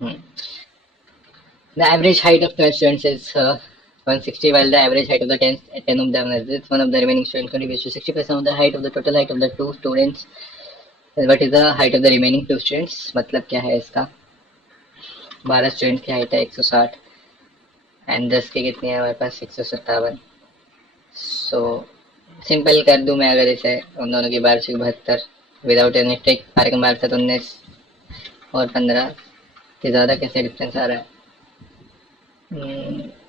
Hmm. The average height of 12 students is 160, while the average height of the 10 of them is one of the remaining students contributes to 60% of the height of the total height of the two students. What is the height of the remaining two students? मतलब क्या है इसका? 12 student की height है 160 and 10 के कितनी है हमारे पास 157. सो सिंपल कर दूं मैं अगर इसे उन दोनों की वार्षिक 72 विदाउट एनी ट्रिक. कार्यक्रम 19 और 15 से ज़्यादा कैसे डिफरेंस आ रहा है?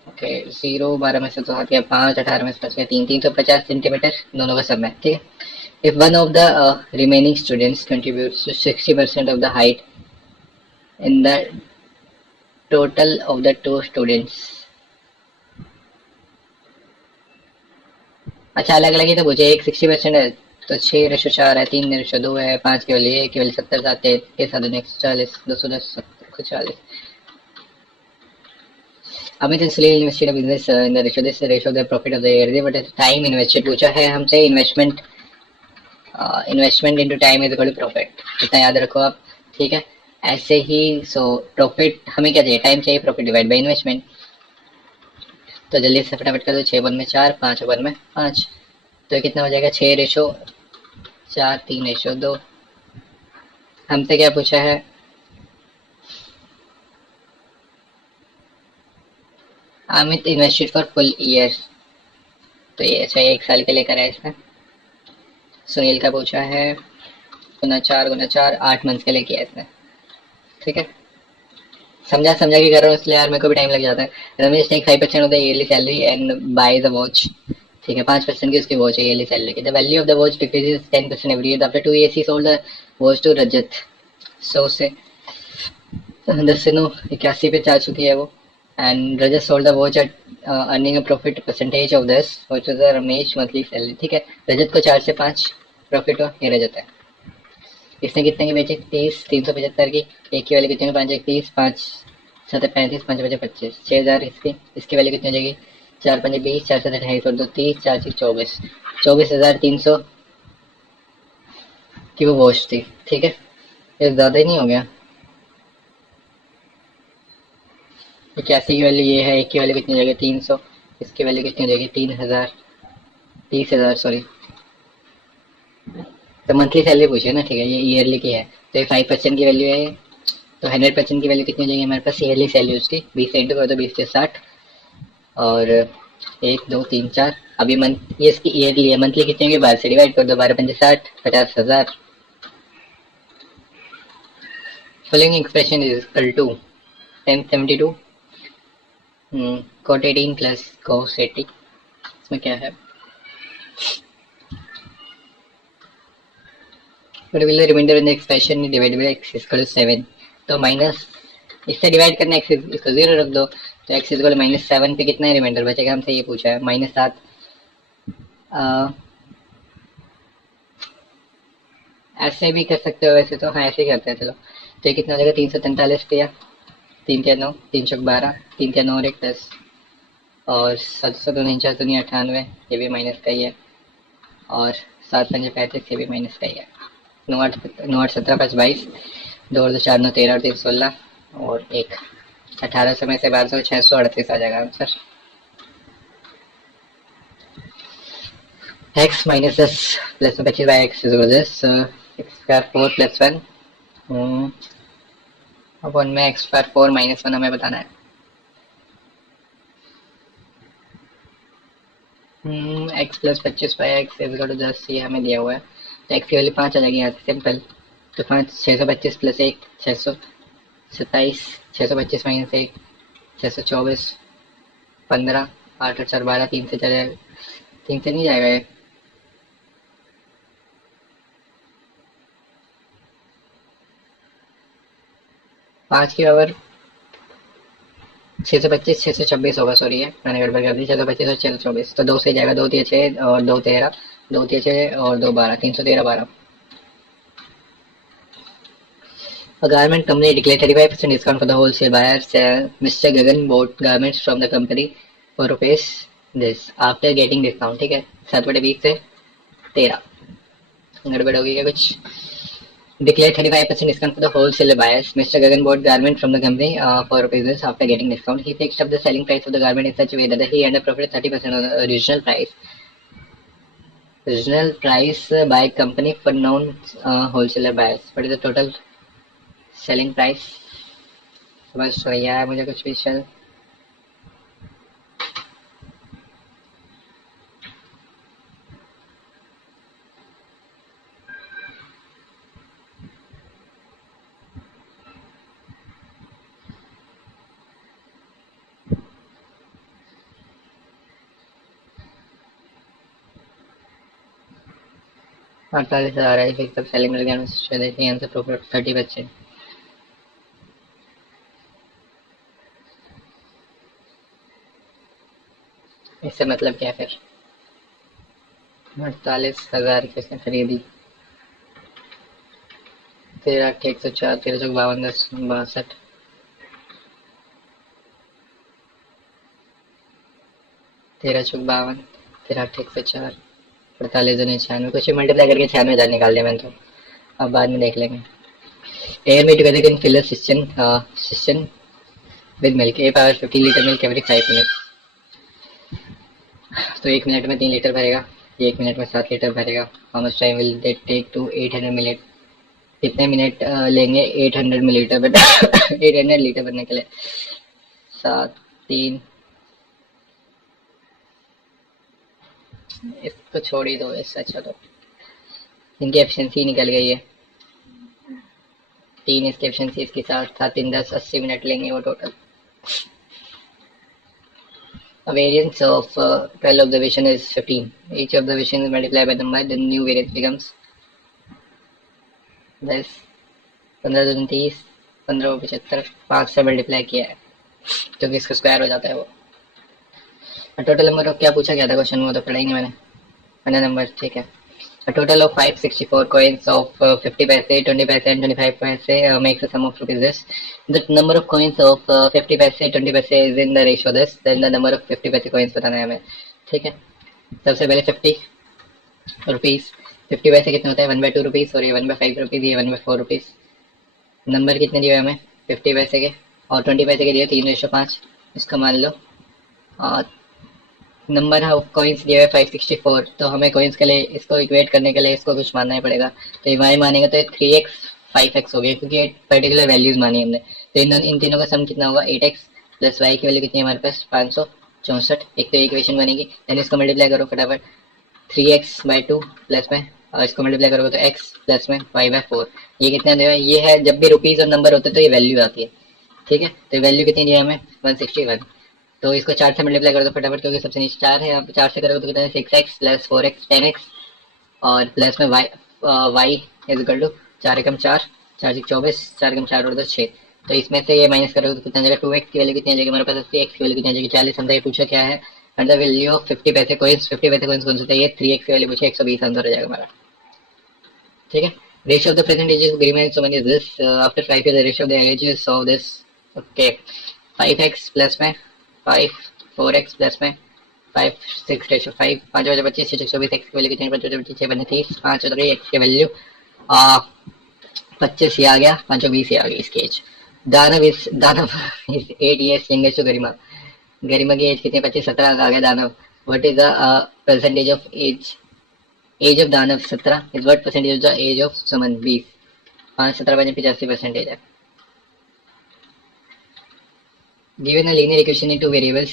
ओके 0 12 में से तो आ गया 5, 18 में से बच गया 3, 350 सेंटीमीटर दोनों का सब में. ठीक है. If one of the remaining students contributes to 60% of the height in the total of the two students. अच्छा अलग अलग ही तो पूछे. एक 60% है तो 6:4 है, 3:2 है, 5 केवल ये केवल 70 आते हैं, के साथ 140, 210, 40. Amit and Salil invested a business in the ratio, this ratio of the profit of the year, but at the time invested पूछा है हमसे investment investment into time is equal to profit. इतना याद रखो आप. ठीक है. ऐसे ही सो प्रॉफिट हमें क्या चाहिए? टाइम चाहिए. Profit divide by investment. तो जल्दी से फटाफट कर दो. 6 1 में 4, 5 1 में 5, तो कितना हो जाएगा? 6:4, 3:2. हमसे क्या पूछा है? Amit invested for full year, तो ये अच्छा 1 साल के लिए करा है इसमें. सुनील का पूछा है गुना 4 8 मंथ के लिए किया इसने. ठीक है. समझा के कर रहा हूँ इसलिए यार मेरे को भी टाइम लग जाता है. Ramesh take 5% of the yearly salary and buy the watch. ठीक है. 5% की उसकी वॉच है ईयरली सैलरी की. The value of the watch decreases 10% every year. After 2 years he sold the watch to Rajat. So से 10 से 9 81 पे जा चुकी है वो. And Rajat sold the watch at earning a profit percentage of this which is the Ramesh monthly salary. ठीक है. रजत को 4 से 5 प्रॉफिट हुआ. ये रजत है. इसने कितने की बेची? 30, 375 की. एक की वैल्यू कितनी है? 5 1 30, 5 7 35, 5 5 25, 6000 इसकी वैल्यू कितनी हो जाएगी? 4 5 20, 4 7 28 और 2 30, 4 6 24, 24,300 की वो वॉच थी. ठीक है. ये ज़्यादा ही नहीं हो गया? 81 की वैल्यू ये है. एक की वैल्यू कितनी हो जाएगी? 300. इसकी वैल्यू कितनी हो जाएगी? 3000, 30,000 सॉरी. तो मंथली सैलरी पूछी है ना. ठीक है. ये ईयरली की है तो ये 5% की वैल्यू है. तो 100% की वैल्यू कितनी हो जाएगी हमारे पास? ईयरली सैलरी उसकी 20 इंटू कर दो 20 से 60 और 1 2 3 4. अभी मंथ ये इसकी ईयरली है. मंथली कितनी होगी? 12 से डिवाइड कर दो. 12 5 60, 50,000. Following expression is equal to 1072 cot 18 plus cos 80. इसमें क्या है? Particular reminder in the expression divide by x equal to 7. तो माइनस इससे डिवाइड करना x इसको 0 रख दो. तो x इक्वल -7 पे कितना रिमाइंडर बचेगा? हमसे ये पूछा है. -7. ऐसे भी कर सकते हो वैसे तो. हाँ ऐसे ही करते हैं चलो. तो ये कितना हो जाएगा? 343 पे या 3 क्या 9, 3 चौक 12, 3 क्या 9 और 1 10 और 7 7 9 4 2 98. ये भी माइनस का ही है. और 7 5 35 ये भी माइनस का ही है. 9 8 17 5 22, 2 और 2 4 9 13 और 3 16 और 1 1800 में से 1200 638 आ जाएगा आंसर. x माइनस 10 प्लस में 25 by x x square 4 plus 1 अब उनमें एक्स स्क्वायर 4 माइनस 1 हमें बताना है. X plus 25 by x is equal to 10 ये हमें दिया हुआ है. तो एक्स की वैल्यू 5 आ जाएगी यहाँ से सिंपल. तो 5 625 प्लस 1 627, 625 माइनस 1 624, 15 8 और 4 12, 3 से चले 3 से नहीं जाएगा ये. पाँच की पावर 625 626 होगा. सॉरी है मैंने गड़बड़ कर दी. 625 और 624 तो 2 से जाएगा. 2 3 6 और 2 13, 2 3 6 और 2 12, 313 12. A garment company declared 35% discount for the wholesale buyers. Mr. Gagan bought garments from the company for rupees this after getting discount. ठीक है. 7/20 से 13 गड़बड़ होगी क्या कुछ? Declare 35% discount for the wholesaler buyers. Mr. Gagan bought garment from the company for rupees after getting discount. He fixed up the selling price of the garment in such a way that he earned a profit of 30% on the original price. Original price by company for known wholesaler buyers. What is the total selling price? समझ तो नहीं आया मुझे कुछ भी चल. 48,000 है. Fix up selling मिल गया. देखिए यहाँ से प्रॉफिट 30%. इससे मतलब क्या फिर? 48,000 की उसने खरीदी. 13,104, 13,52, 10,62. 13,52, 13,104, 48,96. कुछ भी मल्टीप्लाई करके 96,000 निकाल दिया मैंने तो. अब बाद में देख लेंगे. एयर में together can fill system with milk. A power 50 litre milk every 5 minute. तो 1 मिनट में 3 लीटर भरेगा. ये 1 मिनट में 7 लीटर भरेगा. How much time will that take to 800 minute. कितने मिनट लेंगे 800 मिलीलीटर 800 लीटर भरने के लिए? 7, 3. इसको छोड़ ही दो. इससे अच्छा तो इनकी एफिशिएंसी निकल गई है. 3 इसकी एफिशिएंसी, इसके साथ 7, 3, 10, 80 मिनट लेंगे वो total. A variance of 12 observation is 15. Each observation is multiplied by number. The new variance becomes 10, 15, 30, 15, 75. 5 से मल्टीप्लाई किया है क्योंकि इसका स्क्वायर हो जाता है वो. टोटल नंबर ऑफ क्या पूछा गया था क्वेश्चन में? वो तो पढ़ा ही नहीं मैंने नंबर. ठीक है. A total of 564 coins of 50 paise, 20 paise and 25 paise makes a sum of rupees this. The number of coins of 50 paise, 20 paise is in the ratio this. Then the number of 50 paise coins बताना है हमें. ठीक है. सबसे पहले 50 rupees. 50 पैसे कितने होते हैं? 1/2 रुपीस. और ये 1/5 रुपीस. ये 1/4 रुपीस. नंबर कितने दिए हमें 50 पैसे के? और 20 पैसे के दिए 3:5. इसका मान लो. और नंबर ऑफ कॉइन्स दिया है 564. तो हमें कॉइन्स के लिए इसको इक्वेट करने के लिए इसको कुछ मानना ही पड़ेगा. तो ये y मानेगा तो 3x 5x हो गया क्योंकि पर्टिकुलर वैल्यूज मानी हमने. तो इन तीनों का सम कितना होगा? 8x प्लस y की वैल्यू कितनी है हमारे पास? 564. एक तो इक्वेशन बनेगी. देन इसको मल्टीप्लाई करो फटाफट. 3x/2 प्लस में, और इसको मल्टीप्लाई करोगे तो x प्लस में y/4. ये कितना दिया है? ये है जब भी रुपीज और नंबर होते तो ये वैल्यू आती है. ठीक है. तो वैल्यू कितनी दी है हमें? 161. तो इसको 4 से मल्टीप्लाई कर दो फटाफट क्योंकि सबसे नीचे 4 है. यहाँ पे 4 से करोगे तो कितना है? 6x plus 4x 10x. और प्लस में y इज इक्वल टू 4 एकम 4, 4 6 24, 4 एकम 4 और 2 6. तो इसमें से ये माइनस करोगे तो कितना आ जाएगा? 2x की वैल्यू कितनी आ जाएगी हमारे पास? x की वैल्यू कितनी आ जाएगी? 40. हमसे ये पूछा क्या है? एंड द वैल्यू ऑफ 50 पैसे कोइंस. 50 पैसे कोइंस कौन से? ये 3x की वैल्यू पूछे. 120 आंसर हो जाएगा हमारा. ठीक है. Ratio of the present ages agreement so many is this. After 5 years the ratio of the ages of this. Okay. 5x plus में 5, 4x प्लस में 5, 6/5. 5 बजे 25, 6 24. x की वैल्यू कितनी? 5 25, 6 बने 30. 5 और 3 x की वैल्यू 25 ही आ गया. 520 ही आ गई इसकी age. Danav is 8 years younger to Garima. Garima की एज कितनी? 25, 17 आ गया Danav. What is the percentage of age of Danav? 17. Is what percentage of the age of Suman? 20. 5, 17 बने 85% है. Given a linear equation in two variables,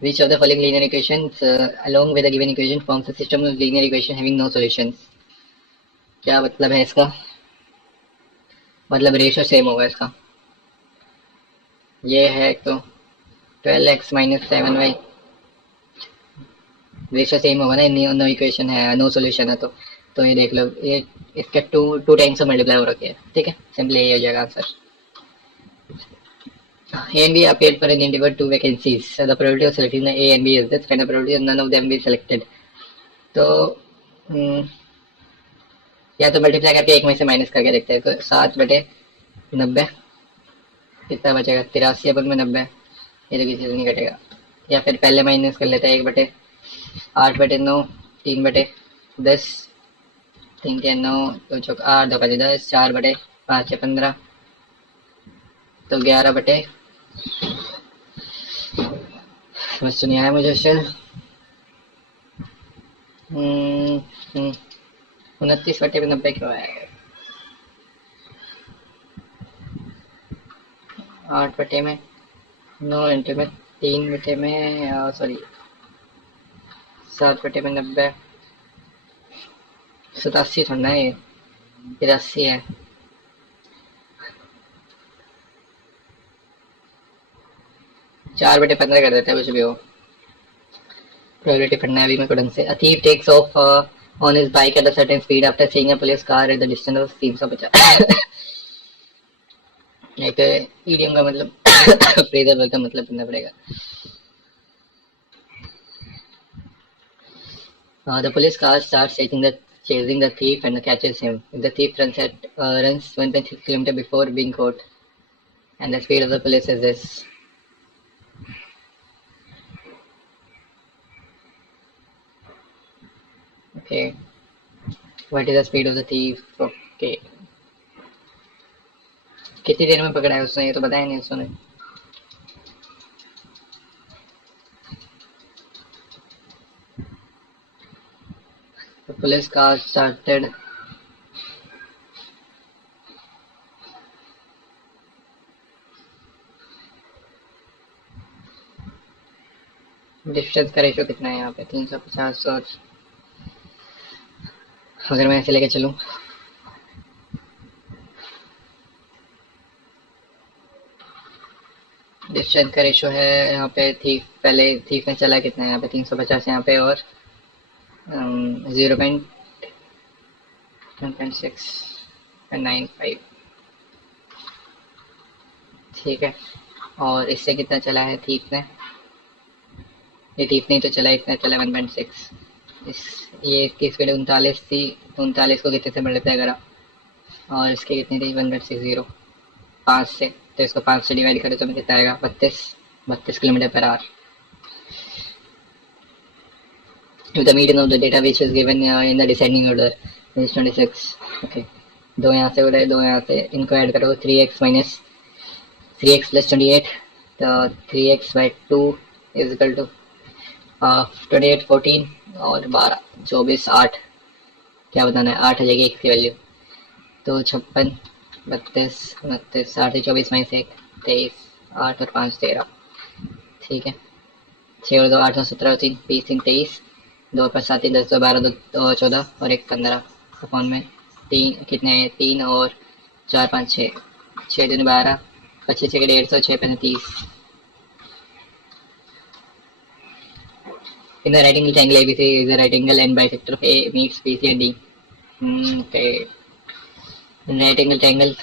which of the following linear equations along with the given equation forms a system of linear equation having no solutions? क्या मतलब है इसका? मतलब ratio same होगा इसका. ये है तो 12x - 7y रेशियो सेम होगा ना. नो इक्वेशन है, नो सॉल्यूशन है. तो ये देख लो, ये इसके टू टाइम्स से मल्टीप्लाई हो रखी है. ठीक है. सिंपली यही हो जाएगा answer. A and B appeared for an endeavor two vacancies. So the probability of selecting the A and B is this. Find the probability of none of them be selected. तो या तो multiply करके एक में से minus करके देखते हैं. 7/90 कितना बचेगा? 83/90. ये तो किसी से नहीं कटेगा. या फिर पहले माइनस कर लेते हैं 1/8/9, 3/10, 3 के 9, 2 चौक 8, 2 5 10, 4 बटे 5 6 15, तो 11 बटे, समझ तो नहीं आया मुझे शायद, 29 बटे 90 क्यों आया? 8 बटे में 9 इंटू में 3 बटे में सॉरी 7 बटे में 90, 87 थोड़ा है, 83 है। चार बटे 15 कर देते हैं कुछ भी हो, प्रोबेबिलिटी पढ़ना है अभी मेरे को ढंग से। A thief takes off on his bike at a certain speed after seeing a police car at the distance of 350। एक इडियम का मतलब फ्रेजर का मतलब करना पड़ेगा। The police car starts chasing the thief and catches him. The thief runs 1.6 km before being caught, and the speed of the police is this. Okay, what is the speed of the thief? Okay, कितनी देर में पकड़ा है उसने, ये तो बताया नहीं उसने। The police car started distance का रेशो कितना है यहाँ पे 350, और अगर मैं ऐसे लेके चलूँ डिस्टेंस का रेशो है यहाँ पे, पहले थीफ में चला कितना है यहाँ पे 350 यहाँ पे, और 0.1.695, ठीक है। और इससे कितना चला है थीफ ने, ये थीफ नहीं तो चला, इतना चला 1.6। ये इसकी स्पीड 39 थी, 39 को कितने से मल्टीप्लाई करा, और इसके कितनी थी 1.60, 5 से, तो इसको 5 से डिवाइड करें तो कितना आएगा 32 kilometre per hour. With the median of the data which is given in the descending order is 26। Okay, दो यहाँ से उड़े, दो यहाँ से, इनको ऐड करो 3x माइनस 3x प्लस 28, तो 3x by 2 is equal to 28 14 और 12 24 8, क्या बताना है 8 आ जाएगी x की वैल्यू, तो 56 32 29 8 24 माइनस 1 23 8 और 5 13, ठीक है। 6 और 2 8 और 17 और 3 20 3 23, 2 पर 7 10 2 12 2 14 और 1 15, अपॉन में 3 कितने हैं 3 और 4 5 6 6 दिन 12 25 6 150 6 35। In the right angle triangle ABC is a right angle and bisector of A meets BC and D. Okay. In right angle triangle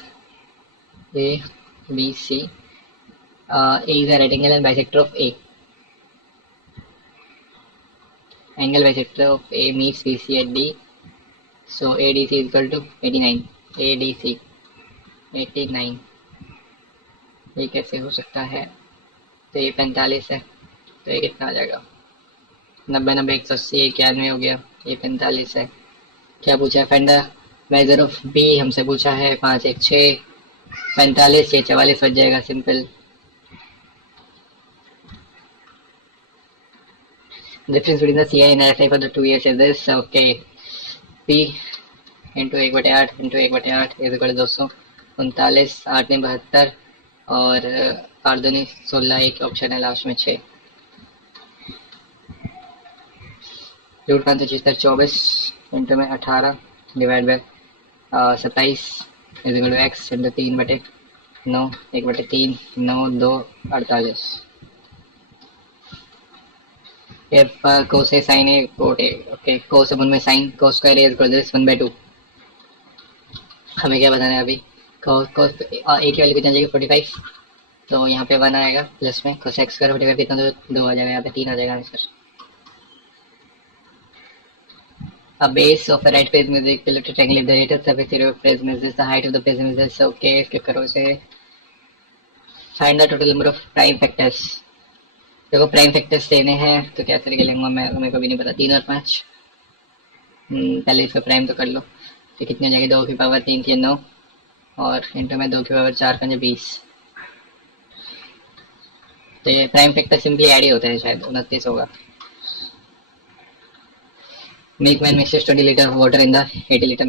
ABC, A is a right angle and bisector of A. Angle bisector of A meets BC at D. So ADC is equal to 89. ADC 89, ये कैसे हो सकता है, तो ये 45 है, तो ये कितना आ जाएगा 90 90 180 91 हो गया, ये 45 है। क्या पूछा है, find the measure of B हमसे पूछा है, 5 1 6 45, ये 44 बच जाएगा simple. Difference between the C I and F I for the 2 years is this, okay. P into 1/8 into 1/8 is equal 239, 8 में 72 और 8 दूनी 16, एक ऑप्शन है लास्ट में 6। रूट 576 24 इंटू में 18 divide by 27 is equal to x into 3/9 1/3 9 2 48। ये को से साइन है कोट है, ओके। को से में साइन को स्क्वायर इज इक्वल टू 1/2। हमें क्या बताना है अभी, को ए की वैल्यू कितना जाएगी 45, तो यहाँ पे 1 आएगा प्लस में कोस एक्स स्क्वायर बटेगा कितना, तो 2 आ जाएगा, यहाँ पे 3 आ जाएगा answer. A base of a right prism is equal to triangle if the rate of surface area of prism is this, the height of the prism is this, okay। skip करो इसे। Find the total number of prime factors। देखो prime factors देने हैं तो क्या तरीके लेंगे, मैं मेरे को भी नहीं पता, 3 और 5। पहले इसका प्राइम तो कर लो, तो कितनी हो जाएगी, 2 की पावर 3 9 और इंटू में 2 की पावर 4 5 20। तो ये प्राइम फैक्टर सिंपली ऐड ही होता है, शायद 29 होगा। Milk man mixture 20 litre water in the 80 litre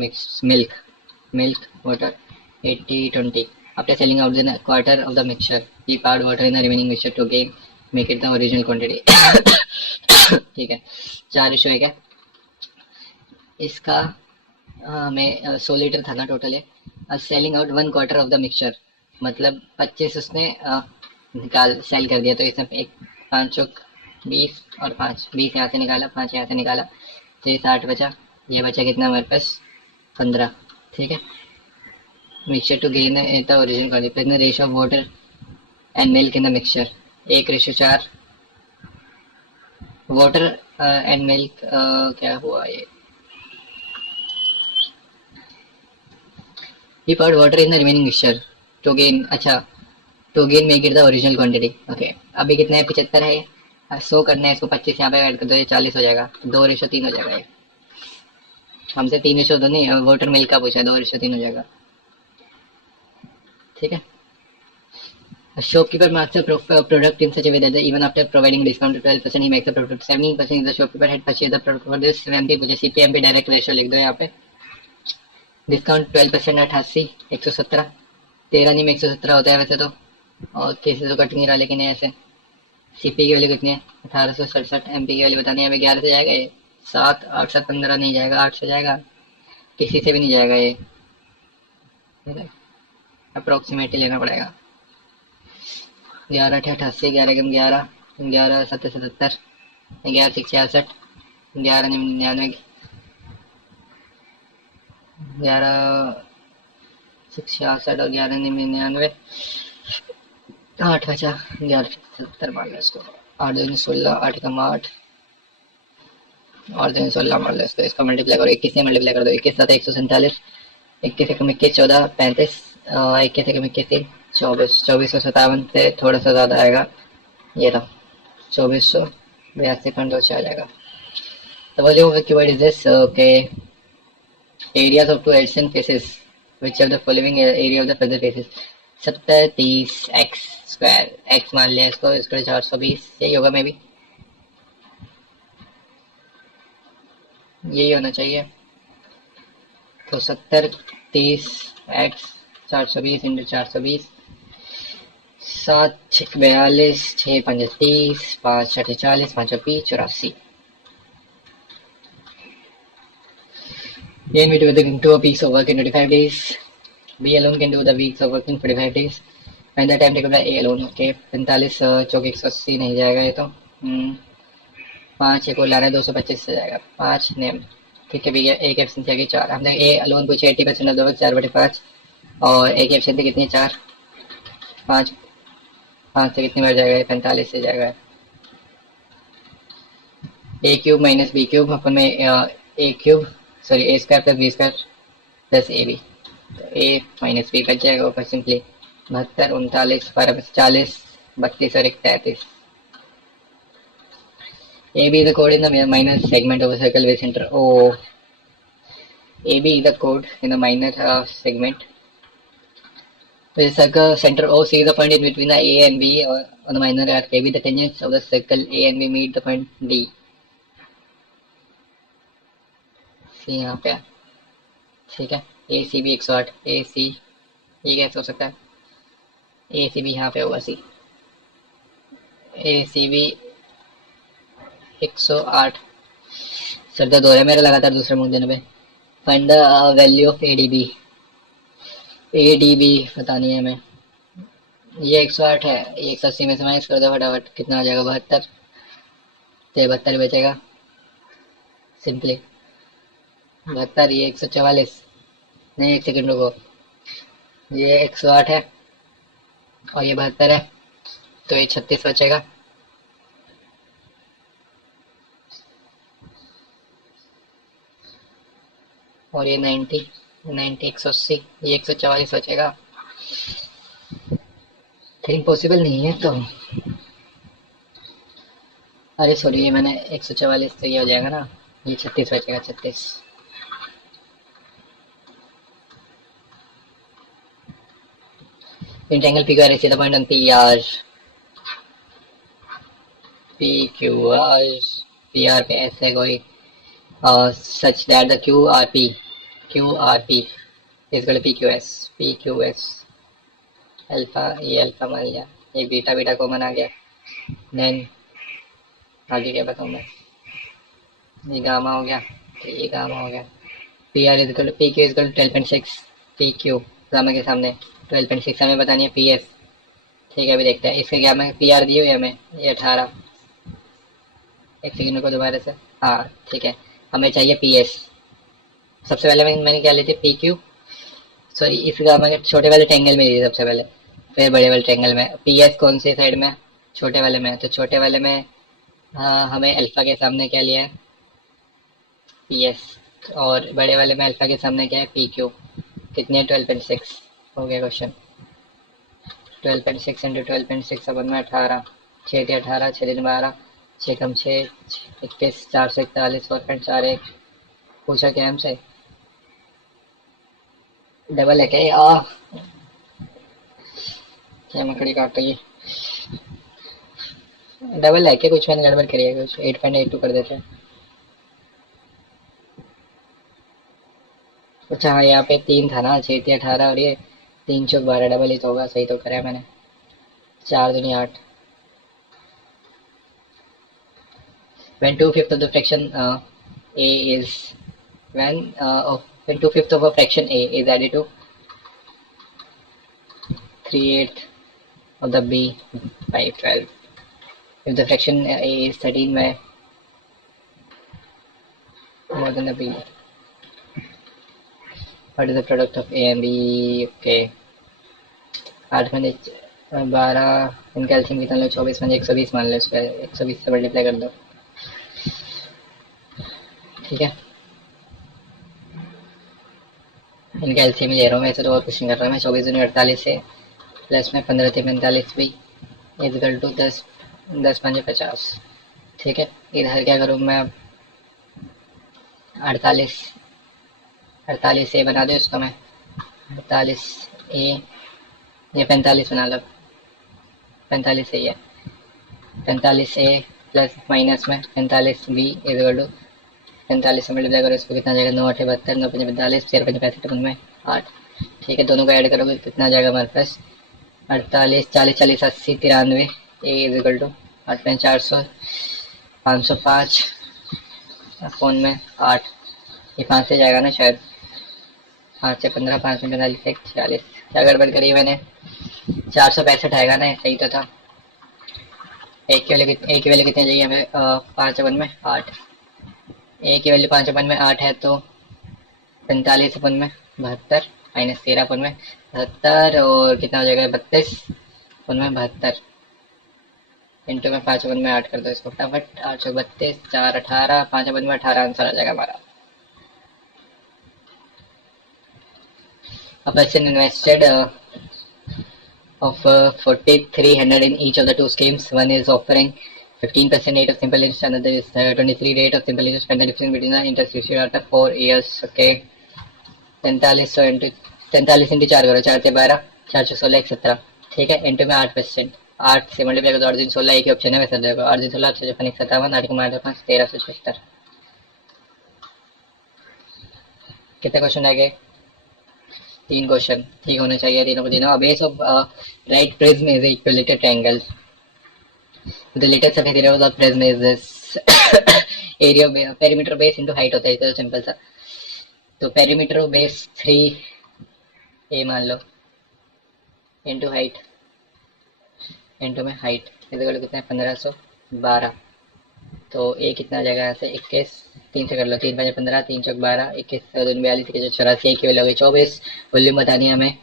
milk water 80-20 after selling out the quarter of the mixture he poured water in the remaining mixture to again make it the original quantity। ठीक है, 4:1 है इसका। हमें 100 litre था ना total है। Selling out 1/4 of the mixture, मतलब 25 उसने निकाल सेल कर दिया। तो इसमें एक 5 चौक 20 और 5 20 यहाँ से निकाला, 5 यहाँ से निकाला, तो ये 60 बचा। ये बचा कितना हमारे पास, 15। ठीक है, mixture to gain the original quantity, ratio of water and milk in the mixture 1:4। Water and milk क्या हुआ ये, he poured water in the remaining mixture to gain, अच्छा to gain make it the original quantity। Okay, अभी कितना है, 75 है ये। 100 करना है इसको, 25 यहाँ पे ऐड कर दो, ये 40 हो जाएगा। 2:3 हो जाएगा ये। हमसे 3:2 नहीं, वाटर मिल्क का पूछा है, 2:3 हो जाएगा। ठीक है, shopkeeper marks the product in such a way that even after providing discount to 12% he makes the product 17% if the shopkeeper had purchased the product for this MP मुझे CPMP डायरेक्ट रेशियो लिख दो यहाँ पे। Discount 12% 88 117, 13 नहीं में 117 होता है वैसे तो, और किसी तो कट नहीं रहा, लेकिन ऐसे सीपी की वैल्यू कितनी है 1867, एमपी की वैल्यू बतानी है हमें। 11 से जाएगा ये, 7 8 7 15 नहीं जाएगा, 8 से जाएगा, किसी से भी नहीं जाएगा ये, अप्रोक्सीमेटली लेना पड़ेगा। 11 8 88, 11 कम 11, 11 7 77, 11 6 66, 11 99, 11 6 66 और 11 99, 8 बचा, 11 70 मान लो इसको। 8 2 16, 8 कम 8 और 2 16 मान लो इसको। इसका मल्टीप्लाई करो, 21 से मल्टीप्लाई कर दो, 21 7 147, 21 एकम 21 14 35, 21 एकम 21 24, 2457 से थोड़ा सा ज़्यादा आएगा, ये रहा 2482.26 आ जाएगा। The volume of the cube is this, okay. Areas of two adjacent faces, which of the following area of the further faces, 70 30 x square, x मान लिया इसको, इसको 420 यही होगा, मे भी यही होना चाहिए। तो 70 30 x 420 into 420, 7 6 42, 6 5 30, 5 6 40, 5 20 84। A and B together can do a piece of work in 25 days. B alone can do the weeks of work in 45 days. And the time taken by A alone. Okay, 45 चौक 180 नहीं जाएगा ये तो। 5 एक और लाना है, 225 से जाएगा। 5 नेम, ठीक है भैया। एक एब्सेंट जाएगी 4। हमने ए अलोन पूछे 80% ऑफ द वर्क, 4/5, और एक एब्सेंट कितनी, 4। 5 से कितनी बार जाएगा, 45 से जाएगा। A cube minus B cube, अपन में A cube sorry A square plus B square plus A B, तो ए माइनस बी बच जाएगा ऊपर सिंपली। 72 39 12 40 32 और 33। AB is the code in the minor segment of a circle with center O. AB is the code in the minor segment with a circle center O. C is the point in between the A and B on the minor arc AB. The tangents of the circle A and B meet the point D. C यहाँ पे, ठीक है। ACB 108, AC ये कैसे हो सकता है, ACB यहाँ पे होगा C, ACB 108। सर दर्द हो रहा है मेरा लगातार दूसरे मुंह देने पे। Find the value of ADB। ADB पता नहीं है हमें, ये 108 है, ये 180 में से माइनस कर दो फटाफट, कितना आ जाएगा, 72। तो 72 बचेगा सिंपली, 72। ये 144 नहीं, एक सेकंड रुको, ये 108 है और ये 72 है, तो ये 36 बचेगा। और ये 90 180, ये 144 बचेगा। थिंक पॉसिबल नहीं है तो, अरे सॉरी, ये मैंने 144 तो ये हो जाएगा ना, ये 36 बचेगा, 36। In triangle P Q R is the point on P R, P Q R, P R पे ऐसे कोई such that the Q R P is equal to P Q S alpha, ये अल्फा मान लिया, ये बीटा बीटा कॉमन आ गया, then आगे क्या बताऊँ मैं, ये गामा हो गया, तो ये गामा हो गया, P R is equal to P Q is equal to 12.6, P Q gamma के सामने 12.6 हमें बतानी है पी एस। ठीक है, अभी देखते हैं इसके क्या, मैं पी आर दी हुई है हमें, ये 18, एक सेकंड को दोबारा से, हाँ ठीक है, हमें चाहिए पी एस। सबसे पहले मैंने क्या ली थी, पी क्यू, सॉरी इस गामा के छोटे वाले ट्रायंगल में ली थी सबसे पहले, फिर बड़े वाले ट्रायंगल में। पी एस कौन सी साइड में, छोटे वाले में, तो छोटे वाले में हाँ, हमें अल्फा के सामने क्या लिया है, पी एस, और बड़े वाले में अल्फा के सामने क्या है, पी क्यू। कितनी है, 12.6 हो गया क्वेश्चन। 12.6 इंटू 12.6 अपन में 18, 6 थी 18, 6 दिन 12, 6 कम 6, 21, 441, 4.41। पूछा क्या हमसे, डबल है क्या ये? क्या मकड़ी काट रही है, डबल है क्या? कुछ मैंने गड़बड़ करी है, कुछ 8.82 कर देते हैं। अच्छा हाँ, यहाँ पे 3 था ना, 6 थी 18 और ये 3 चौक 12, डबल ही तो होगा, सही तो करा मैंने। 4 दूनी 8। When 2/5 of the fraction a is when 2/5 of a fraction a is added to 3/8 of the b by 12, if the fraction a is 13 by more than the b, what is the product of a and b? Okay, 8 में 12, इनका LCM कितना लो, 24 में 120 मान लो, इसका 120 से multiply कर दो, ठीक है। इनका एलसीएम ले रहा हूँ, वैसे तो और कुछ नहीं कर रहा मैं। 24 दूनी 48 से प्लस में 15 थी 45 भी इजकल टू 10, 10 5 50, ठीक है। इधर क्या करूँ मैं, 48, 48 ए बना दो इसको मैं, 48 ए, ये 45 बना लो, 45 ए है, 45 ए प्लस माइनस में 45 बी इजकल टू 45 से मल्टीप्लाई करो, इसको कितना जाएगा, 9 8 72, 9 5 45, 4 5 65, 5 में 8, ठीक है। दोनों को ऐड करोगे कितना जाएगा हमारे पास, 48, 40 40 80 93, ए इज इक्वल टू 8 में 400, 505 फोन में 8, ये 5 से जाएगा ना शायद, 5 से 15, 5 में 45, 1 46, क्या गड़बड़ करी मैंने, 465 आएगा ना, सही तो था। एक की वैल्यू कितनी चाहिए हमें, 5 अपन में 8, ए की वैल्यू 5 अपन में 8 है, तो 45 अपन में 72 माइनस 13 अपन में 72, और कितना हो जाएगा 32 अपन में 72, इंटू में 5 अपन में 8 कर दो इसको फटाफट, 8 32, 4 18, 5 अपन में 18 आंसर आ जाएगा हमारा। A person invested of 4,300 in each of the two schemes. One is offering 15% rate of simple interest, another is 23 rate of simple interest, and the difference between the interest received after 4 years. Okay, 4500 into 45 into 4 करो, 4 से 12, 4 से 16, 17, ठीक है। Into में 8%, 8 से multiply करो, 8 दिन 16, एक ही ऑप्शन है वैसे देखो, 8 दिन 16, 8 से 57, 8 को मार दो 5, 1376। कितने क्वेश्चन आ गए, 3 क्वेश्चन, ठीक होने चाहिए तीनों को तीनों। Base of right prism is equilateral triangle, the latest surface area of prism is this area perimeter base into height होता है, तो सिंपल सा, तो पेरीमीटर बेस 3 ए मान लो इनटू हाइट, इनटू में हाइट इक्वल कितना है 1512, तो ए कितना आ जाएगा यहाँ से 21, 3 से कर लो, 3 5 15, 3 चौक 12, 21 2 42, 21 84, ए की वैल्यू हो गई 24। वॉल्यूम बतानी है हमें,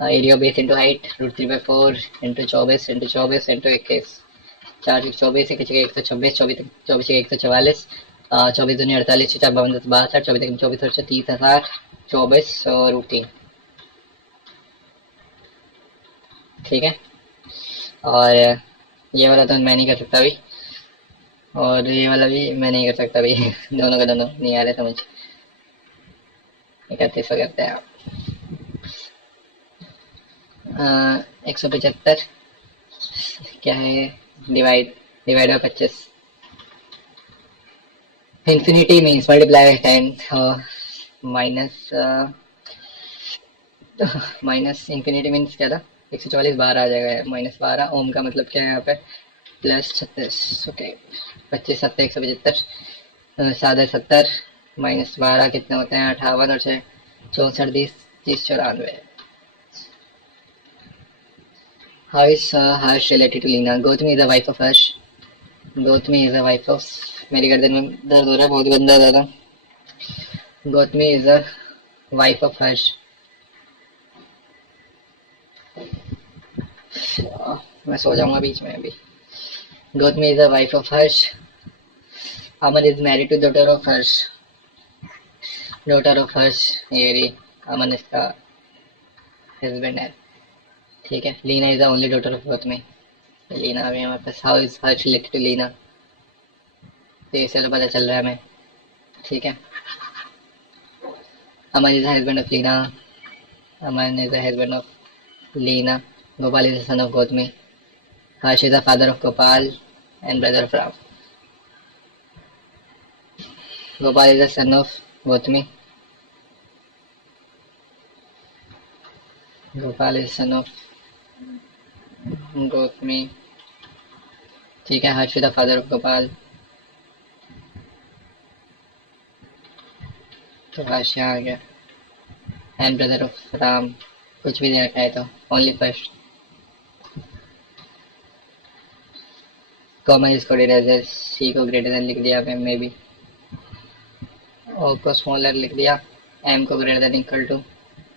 area base into height √3/4 into 24 into 24 into 21, 4 24, 1 126, 24 24 144, 24 दूनी 48, 4 52 62, 24 24 30,000, 24 और √3, ठीक है। और ये वाला तो मैं नहीं कर सकता अभी, और ये वाला भी मैं नहीं कर सकता अभी दोनों का दोनों नहीं आ रहे समझ, 31 करते हैं। 175 क्या है, divide divide by 25। Infinity means multiply by 10, minus minus infinity means क्या था, 144 12 आ जाएगा, -12 ओम का मतलब क्या है यहाँ पे, +36। ओके, 25 7 175, 7 -12 कितने होते हैं, 58 और 6 64 30 30 94। How is Harsh related to Lina? Gautami is the wife of Harsh. Gautami is the wife of, मेरी गर्दन में दर्द हो रहा है बहुत गंदा दर्द। Gautami is the wife of Harsh. मैं सो जाऊंगा बीच में अभी। Gautami is the wife of Harsh. Aman is married to daughter of Harsh. Daughter of Harsh, ये रही, अमन इसका हस्बैंड है, ठीक है। Leena is the only daughter of Gautami, Leena अभी हमारे पास। How is Harsh related to Leena, तो इससे तो पता चल रहा है हमें, ठीक है। Aman is the husband of Leena, Aman is the husband of Leena. Gopal is the son of Gautami, Harsh is the father of Gopal and brother of Ram. Gopal is the son of Gautami, Gopal is son of Gautami, ठीक है। Harsh is the father of Gopal, तो हर्ष यहाँ आ गया। एंड ब्रदर ऑफ राम, कुछ भी नहीं रखा है तो only first. Comma is coded as C को ग्रेटर देन लिख दिया मे बी, ओ को स्मॉलर लिख दिया, एम को greater than equal to,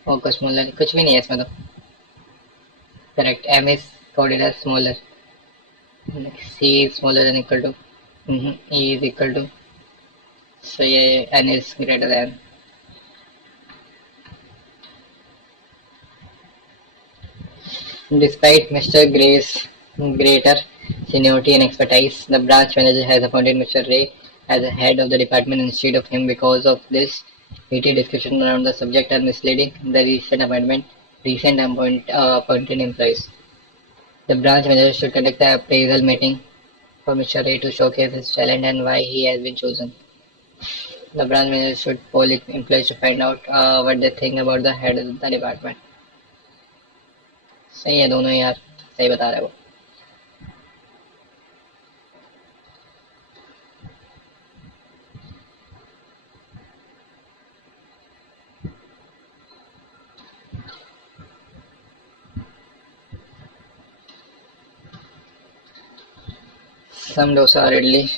O को स्मॉलर, कुछ भी नहीं है इसमें तो correct. M is coded as smaller, C is smaller than equal to, E is equal to, so ये N is greater than. Despite Mr. Gray's greater seniority and expertise, the branch manager has appointed Mr. Ray as the head of the department instead of him. Because of this heated discussion around the subject are misleading the appointed employees. The branch manager should conduct an appraisal meeting for Mr. Ray to showcase his talent and why he has been chosen. The branch manager should poll employees to find out what they think about the head of the department. सही है दोनों यार, सही बता रहा है वो। Some dosa or idli,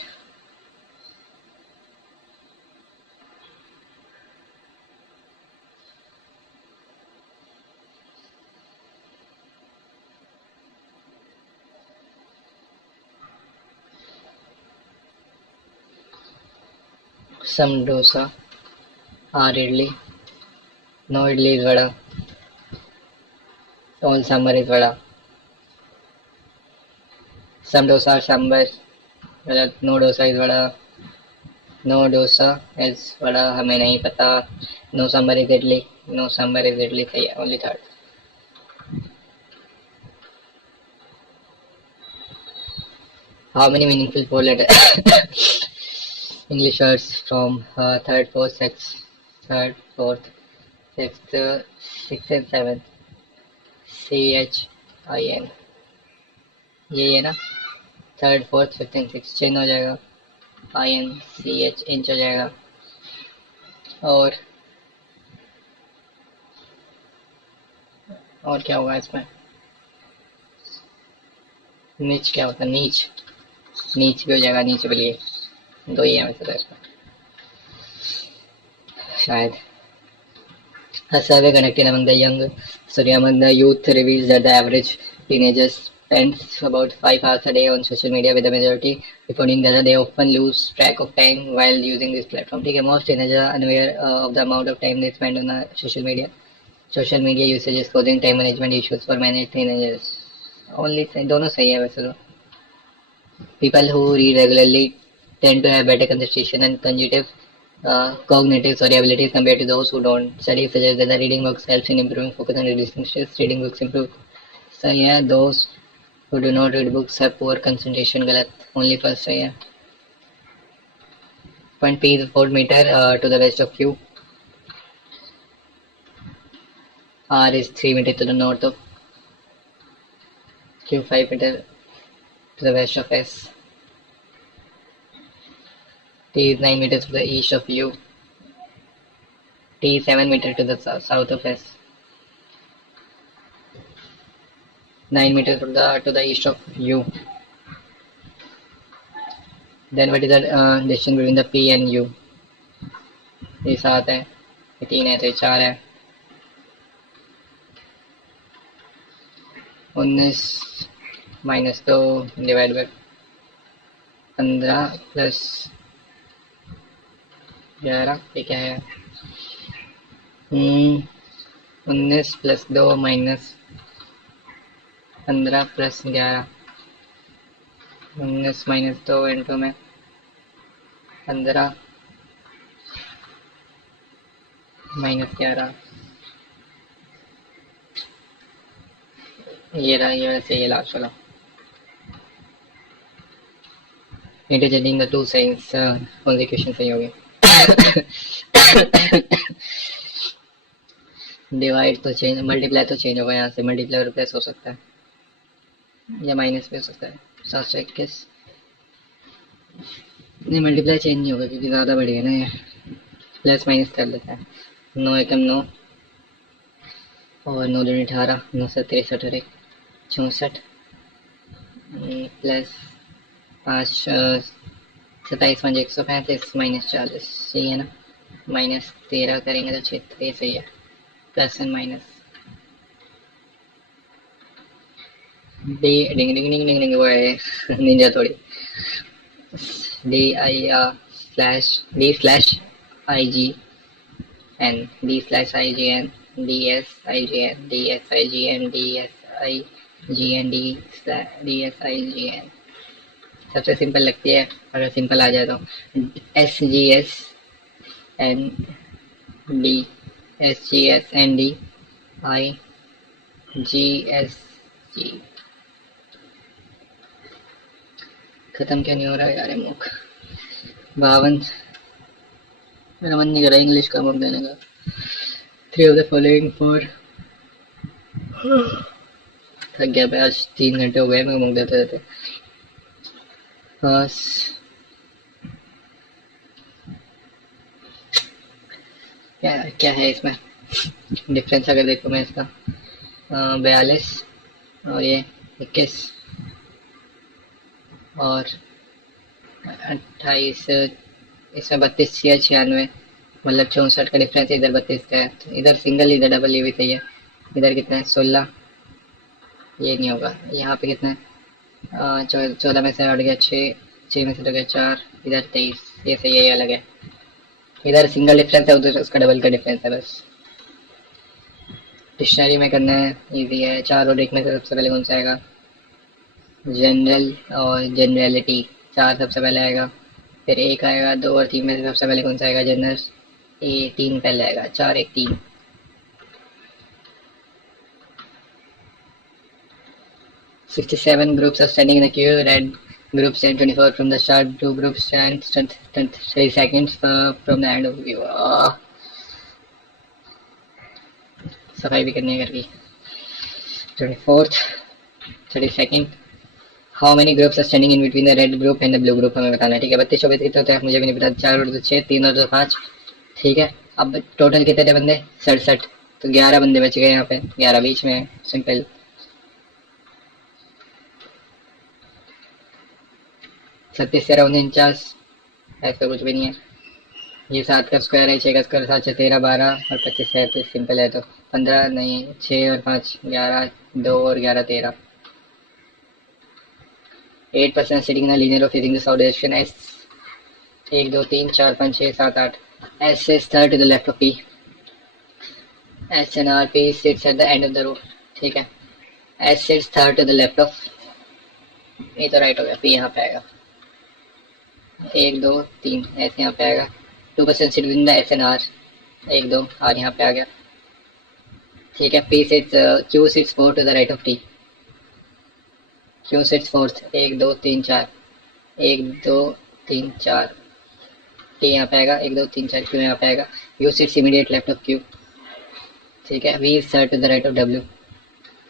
some dosa or idli, no idli is vada, all sambar is vada, some dosa or sambar, no dosa is vada, no dosa is vada हमें नहीं पता, no sambar is idli, no sambar is idli, सही है, only third। How many meaningful four letter English words from third, fourth, sixth, sixth and seventh? CHIN, ये है ना, third fourth fifth and six चिन्ह हो जाएगा, INCH इंच हो जाएगा। और क्या होगा इसमें, नीच क्या होता है, नीच, नीच भी हो जाएगा, नीच बोलिए, दो ही है वैसे तो इसमें शायद। A survey conducted among the youth reveals that the average teenager spends about 5 hours a day on social media, with the majority reporting that they often lose track of time while using this platform. ठीक है, most teenagers are unaware of the amount of time they spend on social media. Social media usage is causing time management issues for many teenagers. Only दोनों सही है वैसे तो। People who read regularly tend to have better concentration and cognitive abilities compared to those who don't. Studies suggest that the reading books helps in improving focus and reducing stress. Reading books improve सही है। दोस्त who do not read books have poor concentration, गलत। only first सही है। point P is 4 meter to the west of Q, R is 3 meter to the north of Q, 5 meter to the west of S, T is 9 meters to the east of U, T is 7 meter to the south of S, 9 meters to the east of U. Then what is the distance between the P and U? ये 7 है, ये 3 है, तो ये 4 है। 19 minus 2 divide by 15 plus 11, ये क्या है? 19 plus 2 minus 15 plus 11, 19 minus 2 into में 15 माइनस 11, ये रहा, ये वैसे ये लास्ट वाला। इंटरचेंजिंग द टू साइंस, कौन सी क्वेश्चन सही होगी? डिवाइड तो चेंज, मल्टीप्लाई तो चेंज होगा, यहाँ से मल्टीप्लाई और प्लस हो सकता है या माइनस भी हो सकता है। 721 नहीं, मल्टीप्लाई चेंज नहीं होगा क्योंकि ज़्यादा बढ़ेगा ना, ये प्लस माइनस कर लेता है। 9 एकम 9 और 9 दूनी 18, 9 से 63 और 64 प्लस 5 27 5 135 माइनस 40, सही है ना? माइनस 13 करेंगे तो 6, सही है। प्लस एंड माइनस डी डिंग डिंग डिंग डिंग डिंग, वो है निंजा थोड़ी। D I slash D slash I G N, D slash I G N, D S I G N, D S I G N, D S I G N, D S I G N. सबसे simple लगती है, अगर simple आ जाए तो S G S N D, S G S N D आई G S G. खत्म क्या नहीं हो रहा है यार मुख। 52, मेरा मन नहीं कर रहा इंग्लिश का मुख देने का। 3 of the following 4, थक गया मैं आज, 3 घंटे हो गए मैं मुख देते देते। क्या क्या है इसमें डिफरेंस? अगर देखो मैं इसका 42 और ये 21 और 28, इसमें 32 या 96, मतलब 64 का डिफरेंस है। इधर 32 का है, तो इधर सिंगल इधर डबल, ये भी सही है। इधर कितना है? 16, ये नहीं होगा। यहाँ पे कितना है? 14 में से हट गया 6, 6 में से हट गया 4, इधर 23, ये सही है, ये अलग है। इधर सिंगल डिफरेंस है, उधर उसका डबल का डिफरेंस है बस। डिक्शनरी में करना है, इजी है। 4 और 1 में से सबसे पहले कौन सा आएगा? जनरल और जनरलिटी, 4 सबसे पहले आएगा, फिर 1 आएगा। 2 और 3 में से सबसे पहले कौन सा आएगा? जनरल। 3 पहले आएगा, 4 1 3। 67 groups are standing in a queue. Red group stand 24 from the start. Blue group stand 30 seconds from the end of view. सफाई भी करनी है घर की। 24th 32nd। How many groups are standing in between the red group and the blue group? हमें बताना है, ठीक है। 32 24 कितने होते हैं मुझे भी नहीं पता। 4 और 2 6, 3 और 2 5, ठीक है। अब टोटल कितने थे बंदे? 67, तो 11 बंदे बच गए यहाँ पे। 11 बीच में है, सिंपल। 37 13 49, ऐसा कुछ भी नहीं है। ये 7 का स्क्वायर है, 6 का स्क्वायर 7 13 12 और 25 है, तो सिंपल है। तो 15 नहीं, 6 और 5 11, 2 और 11 13। 8% sitting in a linear or facing the south direction. S 1 2 3 4 5 6 7 8। S is third to the left of P. S and R, P sits at the end of the row, ठीक है। S sits third to the left of, ये तो right हो गया। P यहाँ पे आएगा, 1 2 3, S यहाँ पे आएगा। 2% sit within the S and R, 1 2, R यहाँ पे आ गया, ठीक है। P sits Q sits 4 to the right of T, Q sits fourth, 1 2 3 4, 1 2 3 4, T यहाँ पे आएगा, 1 2 3 4, क्यू यहाँ पे आएगा, U sits immediate left of Q, ठीक है। V is sat to the right of W,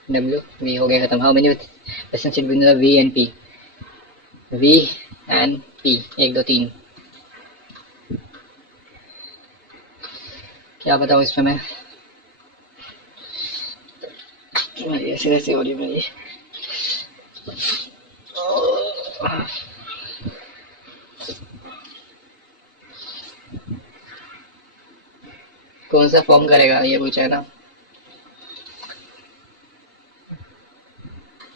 W V हो गया खत्म। How many person sit between V and P, V and P, 1 2 3। क्या बताऊँ इसमें मैं, मेरी ऐसी ऐसी हो रही है मेरी। कौन सा फॉर्म करेगा ये पूछा है ना।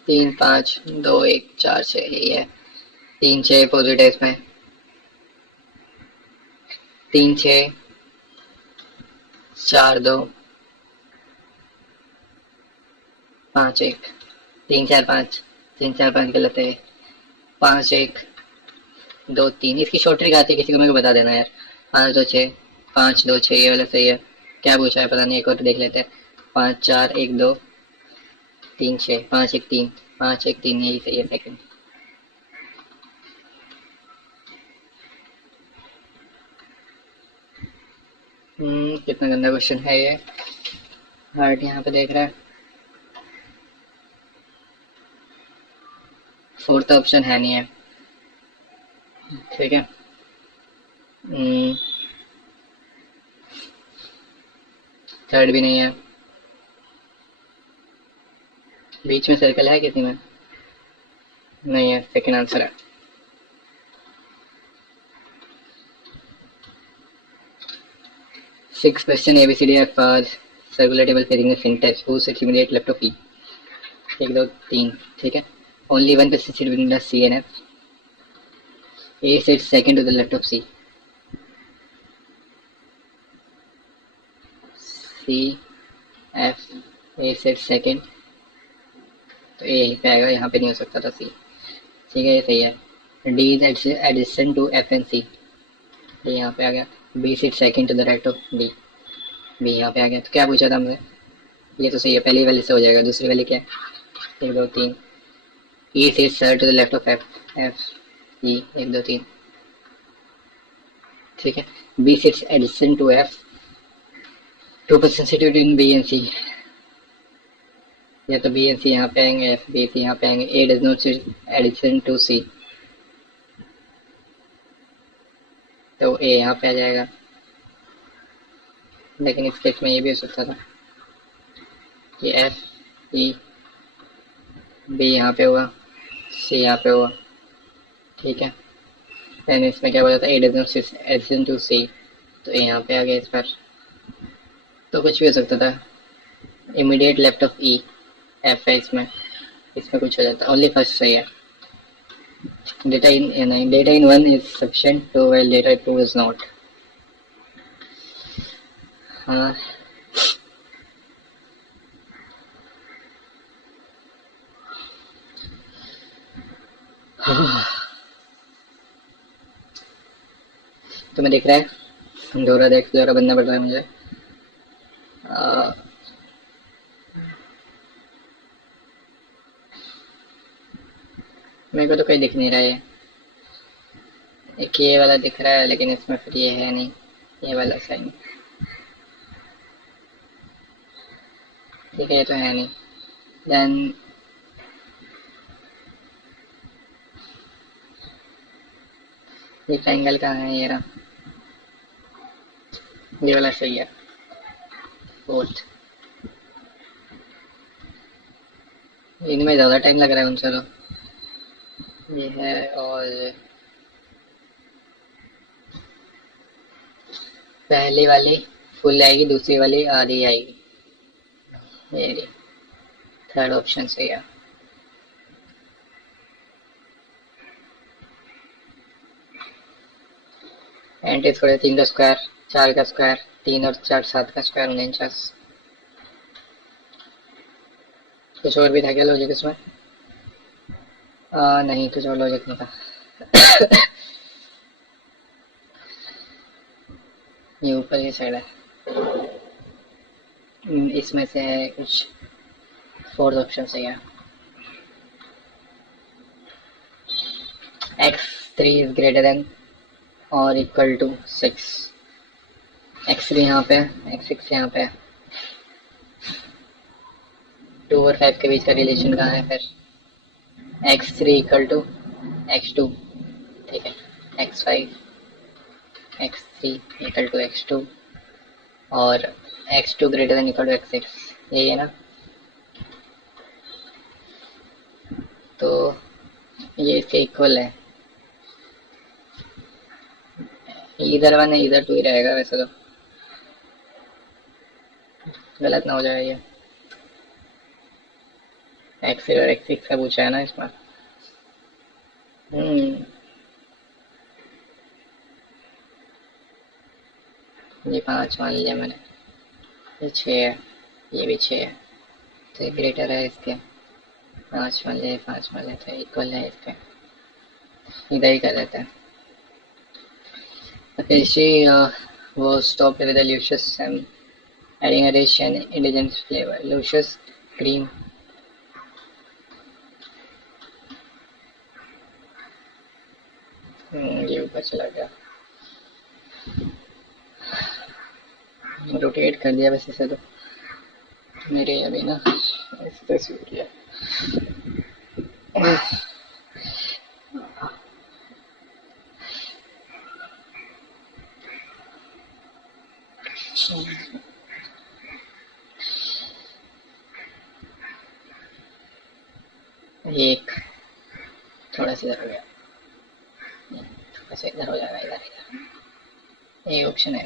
3 5 2 1 4 6 यही है। 3 6 पॉजिटिव इसमें, 3 6 4 2 5 1, 3 4 5, 3 4 5 गलत है, 5 1 2 3। इसकी शॉर्ट ट्रिक आती है किसी को मेरे को बता देना यार। 5 2 6, 5 2 6 ये वाला सही है। क्या पूछा है पता नहीं, एक और देख लेते हैं। 5 4 1 2 3 6, 5 1 3, 5 1 3 यही सही है सेकंड। कितना गंदा क्वेश्चन है ये। हार्ट यहाँ पे देख रहा है, फोर्थ ऑप्शन है नहीं है, ठीक है। थर्ड भी नहीं है, बीच में सर्कल है किसी में, नहीं है, सेकंड आंसर है। Six question ABCD are fast circular table facing the syntax who sits immediate left of E, 1 2 3, ठीक है। Only one person sits between the C and F, A sits second to the left of C, C F, A sits second, तो A यहीं पे आएगा, यहाँ पे नहीं हो सकता था C, ठीक है ये सही है। D is adjacent to F and C, ये यहाँ पे आ गया। B sits second to the right of D, B यहाँ पे आ गया। तो क्या पूछा था हमने, ये तो सही है, पहली वाली से हो जाएगा। दूसरी वाली क्या है, 1 2 3, E sits third to the left of F, F E 1 2 3, ठीक है। B sits adjacent to F, 2% sit between B and C, या तो B and C यहाँ पे आएंगे, F B C यहाँ पे आएंगे। A does not sit adjacent to C, तो A यहाँ पे आ जाएगा। लेकिन इस केस में ये भी हो सकता था कि F E B यहाँ पे हुआ, C यहाँ पे हुआ, ठीक है। देन इसमें क्या बोला था, A does not sit adjacent to C, तो A यहाँ पे आ गया इस पर। तो कुछ भी हो सकता था। Immediate left of E F है इसमें, इसमें कुछ हो जाता। ओनली फर्स्ट सही है। Data in 1 is sufficient to while data 2 is not. हाँ तुम्हें दिख रहा है, डोरा द एक्सप्लोरर बनना पड़ रहा है मुझे। मेरे को तो कोई दिख नहीं रहा है। एक ये वाला दिख रहा है लेकिन इसमें फिर ये है नहीं, ये वाला साइन, ठीक है ये तो है नहीं। देन ये ट्रायंगल कहाँ है, ये रहा, ये वाला सही है फोर्थ। इनमें ज़्यादा टाइम लग रहा है उनसे तो। ये है और पहली वाली फुल आएगी, दूसरी वाली आधी आएगी, ये थर्ड ऑप्शन सही है। एंटी स्क्वायर 3 का स्क्वायर 4 का स्क्वायर, 3 और 4 7 का स्क्वायर 49। कुछ और भी था क्या लॉजिक इसमें? नहीं कुछ और लॉजिक नहीं था। ये ऊपर ये साइड है, इसमें से है कुछ, फोर्थ ऑप्शन सही है। x3 इज ग्रेटर देन और इक्वल टू 6। x3 यहाँ पे x6 यहाँ पे 2 और 5 के बीच का रिलेशन कहाँ है फिर? x3 इक्वल टू x2, ठीक है, x5 x3 equal to x2 और x2 greater than equal to x6, यही है ना? तो ये इसके इक्वल है, इधर वन है इधर टू ही रहेगा वैसे तो, गलत ना हो जाए ये। x3 और x6 का पूछा है ना इसमें। ये 5 मान लिया मैंने, ये 6 है, ये भी 6 है, तो ये ग्रेटर है इसके। 5 मान लिया, 5 मान लिया, तो इक्वल है इसके, इधर ही कर देते हैं। Okay, she was stopped with a luscious adding a rich and indulgent flavor. Luscious cream. ये ऊपर चला गया, रोटेट कर दिया वैसे से तो मेरे अभी ना इस तस्वीर किया। एक थोड़ा सा इधर हो गया, थोड़ा सा इधर हो जाएगा, इधर इधर ये ऑप्शन है।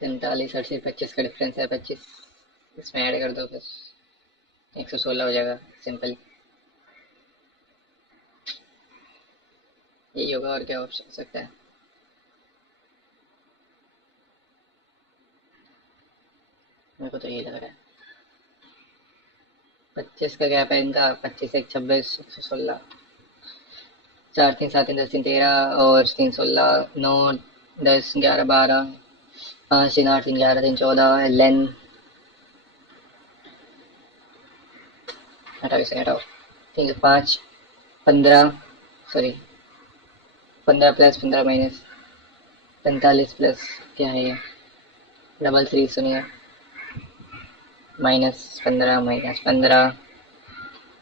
45 और 25 का डिफरेंस है, 25 इसमें ऐड कर दो, बस 116 हो जाएगा सिंपल। यही होगा और क्या हो सकता है। मेरे को तो यही लग रहा है। 25 का गैप है इनका, 25 1 26 116, 4 3 7 3 10 3 13 और 3 16 9 10 11 12 5 3 8 3 11 3 14 लेन हटाओ, इसे हटाओ, 3 5 15 सॉरी 15 प्लस 15 माइनस 45 प्लस क्या है ये डबल 3 सुनिए, -15 -15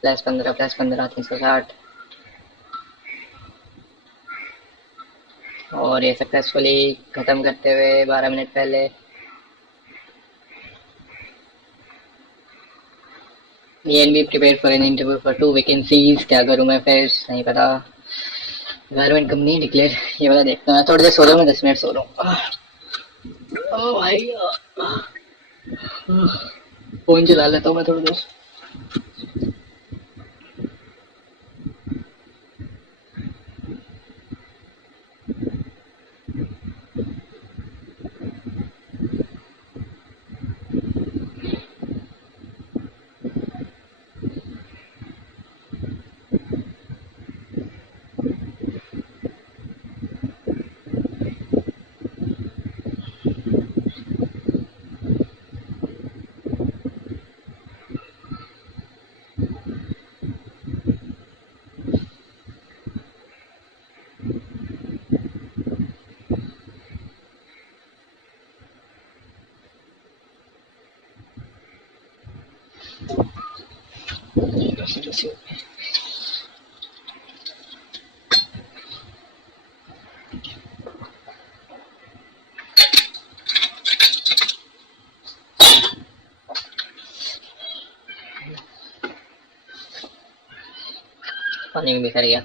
+15 +15 360 और ये सक्सेसफुली खत्म करते हुए 12 मिनट पहले। ENB prepared for an interview for 2 vacancies। क्या करूँ मैं फिर, नहीं पता। गवर्नमेंट कंपनी डिक्लेयर, ये वाला देखता हूँ, थोड़ी देर सो रहा हूँ मैं, 10 मिनट सो रहा हूँ। ओ भाई फोन चला लेता हूँ मैं थोड़ी देर। पानी में बिखर गया।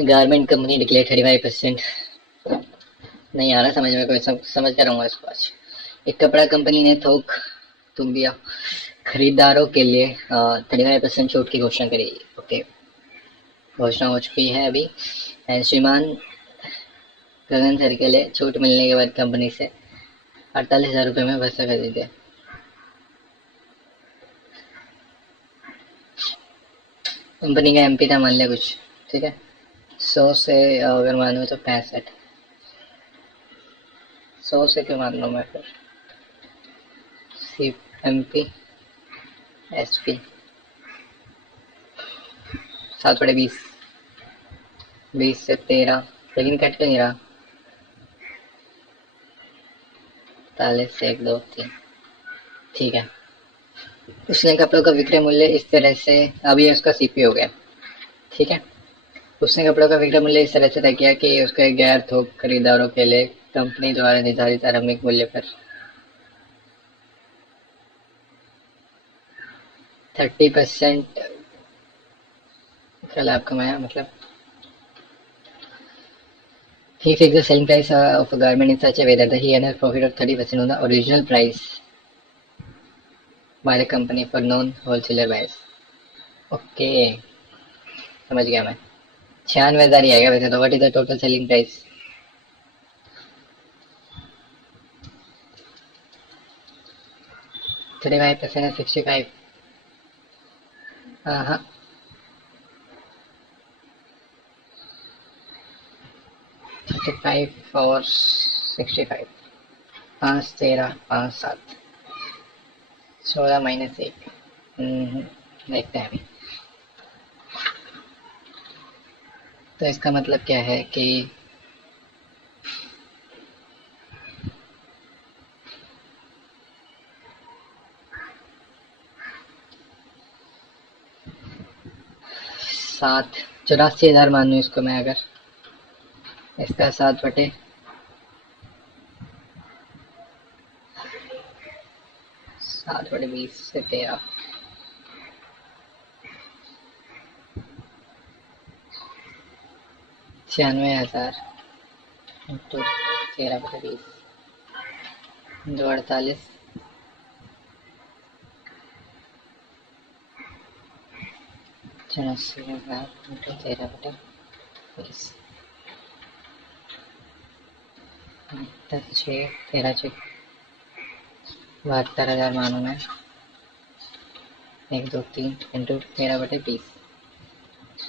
गारमेंट कंपनी डिक्लेयर 35%, नहीं आ रहा समझ में, कोई समझ कर रहूँगा इसको आज। एक कपड़ा कंपनी ने थोक दिया खरीदारों के लिए 35% छूट की घोषणा करी। ओके, घोषणा हो चुकी है अभी। श्रीमान गगन सर के लिए छूट मिलने के बाद कंपनी से 48,000 रुपये में वस्त्र खरीदे। कंपनी का MP था मान लिया कुछ, ठीक है। 100 से अगर मानो तो 65, 100 से क्यों मान लो मैं फिर, सिर्फ MP SP 7/20, 20 से 13, लेकिन कट क्यों नहीं रहा? 40 से 1 2 3, ठीक है। उसने कपड़ों का विक्रय मूल्य इस तरह से, अब ये उसका CP हो गया, ठीक है। उसने कपड़ों का विक्रय मूल्य इस तरह से तय किया कि उसके गैर थोक खरीदारों के लिए कंपनी द्वारा निर्धारित आरंभिक मूल्य पर 30% का लाभ कमाया। मतलब he fixed the selling price of a garment in such a way that he earned a profit of 30% on the original price by the company for non-wholesaler buyers. Okay, समझ गया मैं। 96,000 ही आएगा वैसे तो। What is the total selling price? 35% है 65। हाँ हाँ, 35 और 65, 5 13 5 7 16 माइनस 1। देखते हैं अभी। तो इसका मतलब क्या है कि सात 84,000 मान लूँ इसको मैं। अगर इसका 7/20 से 13, 96,000 इंटू 13/20, 2 48, 84,000 इंटू 13/20, 6 13 6 72,000 मानू मैं। 1 2 3 इंटू 13/20,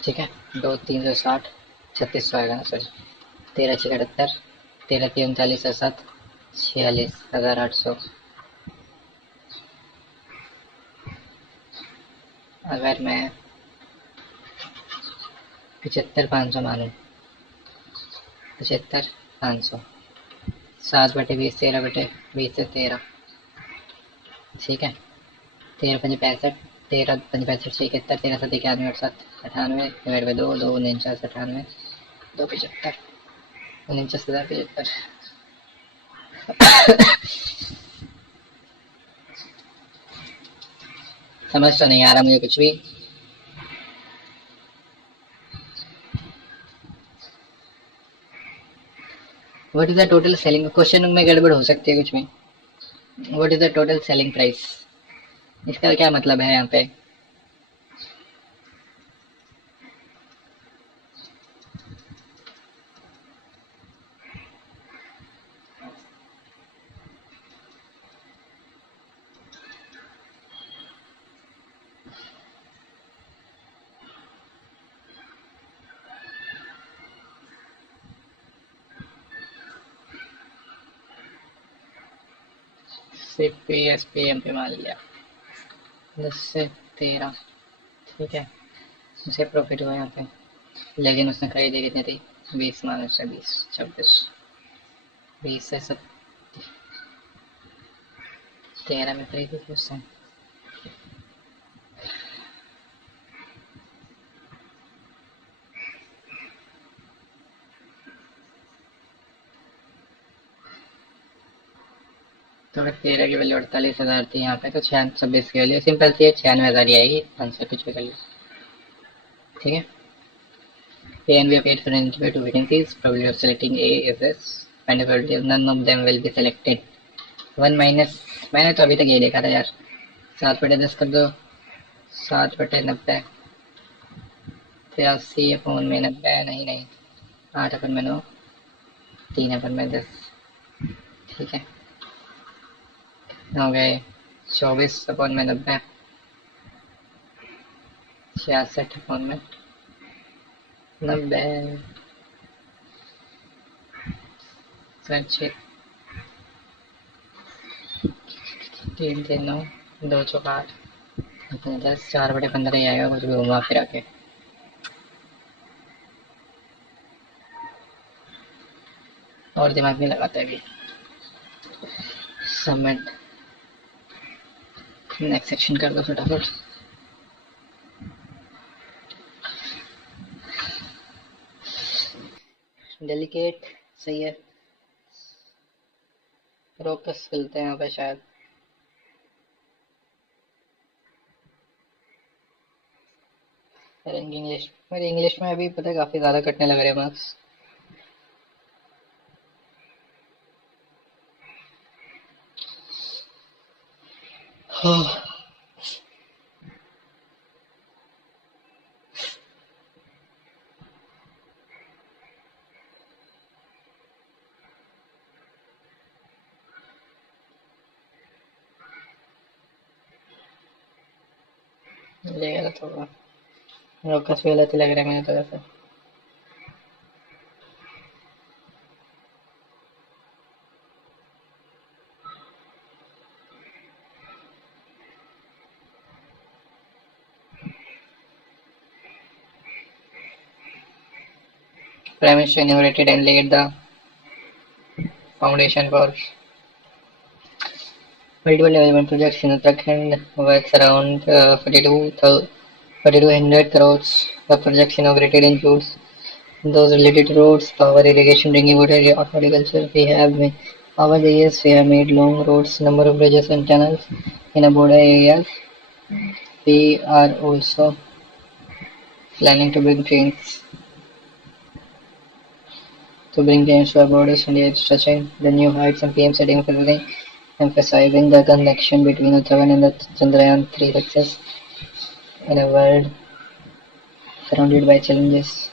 ठीक है। 2 360, 3600 आएगा ना, सॉरी। 13 6 78, 13 3 39 7, 46,800। अगर मैं 75,500 मानूँ, 75,500, 7/20, 13/20 से 13, ठीक है। 13 5 65, 13 5 65 71, 13 7 91 7 98, डिवाइड बाई 2, 2 49 98, 2 75, 49,075। समझ तो नहीं आ रहा मुझे कुछ भी। What is the total selling, question में गड़बड़ हो सकती है कुछ में। What is the total selling price, इसका क्या मतलब है यहाँ पे? CP SP MP मान लिया, 10 से 13, ठीक है। उसे प्रॉफिट हुआ यहाँ पे, लेकिन उसने खरीदी कितनी थी? 20 मान, उससे 20 26, 20 से 13 में खरीदी थी उससे। तो अगर 13 की वैल्यू 48,000 थी यहाँ पे, तो 26 की वैल्यू सिंपल सी है, 96,000 ही आएगी। आंसर कुछ भी कर लो, ठीक है। A and B are paid for an interview to vacancies. Probability of selecting A is this. Find the probability of none of them will be selected. 1 minus, मैंने तो अभी तक ये देखा था यार। 7/10 कर दो, 7/90, 83/90, नहीं नहीं, 8/9, 3/10, ठीक है। हो गए 24/90, 66/90, छः 3 3 9, 2 4 8, अपने 10 4/15 ही आएगा कुछ भी घुमा फिरा के। और दिमाग नहीं लगाता है अभी। सबमिट। नेक्स्ट सेक्शन कर दो फटाफट। डेलिकेट सही है। रोकस मिलते हैं यहाँ पे शायद। मेरे इंग्लिश में अभी पता है काफी ज्यादा कटने लग रहे हैं मार्क्स। ले गलत होगा। रोकस भी गलत ही लग रहा है मैंने तो वैसे। Prime Minister inaugurated and laid the foundation for multiple development projects in Uttarakhand worth around 4,200 crores. The projects inaugurated includes those related to roads, power, irrigation, drinking water, horticulture. Over the years, we have made long roads, number of bridges and tunnels in a border areas. We are also planning to bring trains to our borders. India is touching the new heights and PM setting emphasizing the connection between Uttarakhand and the Chandrayaan-3 success in a world surrounded by challenges.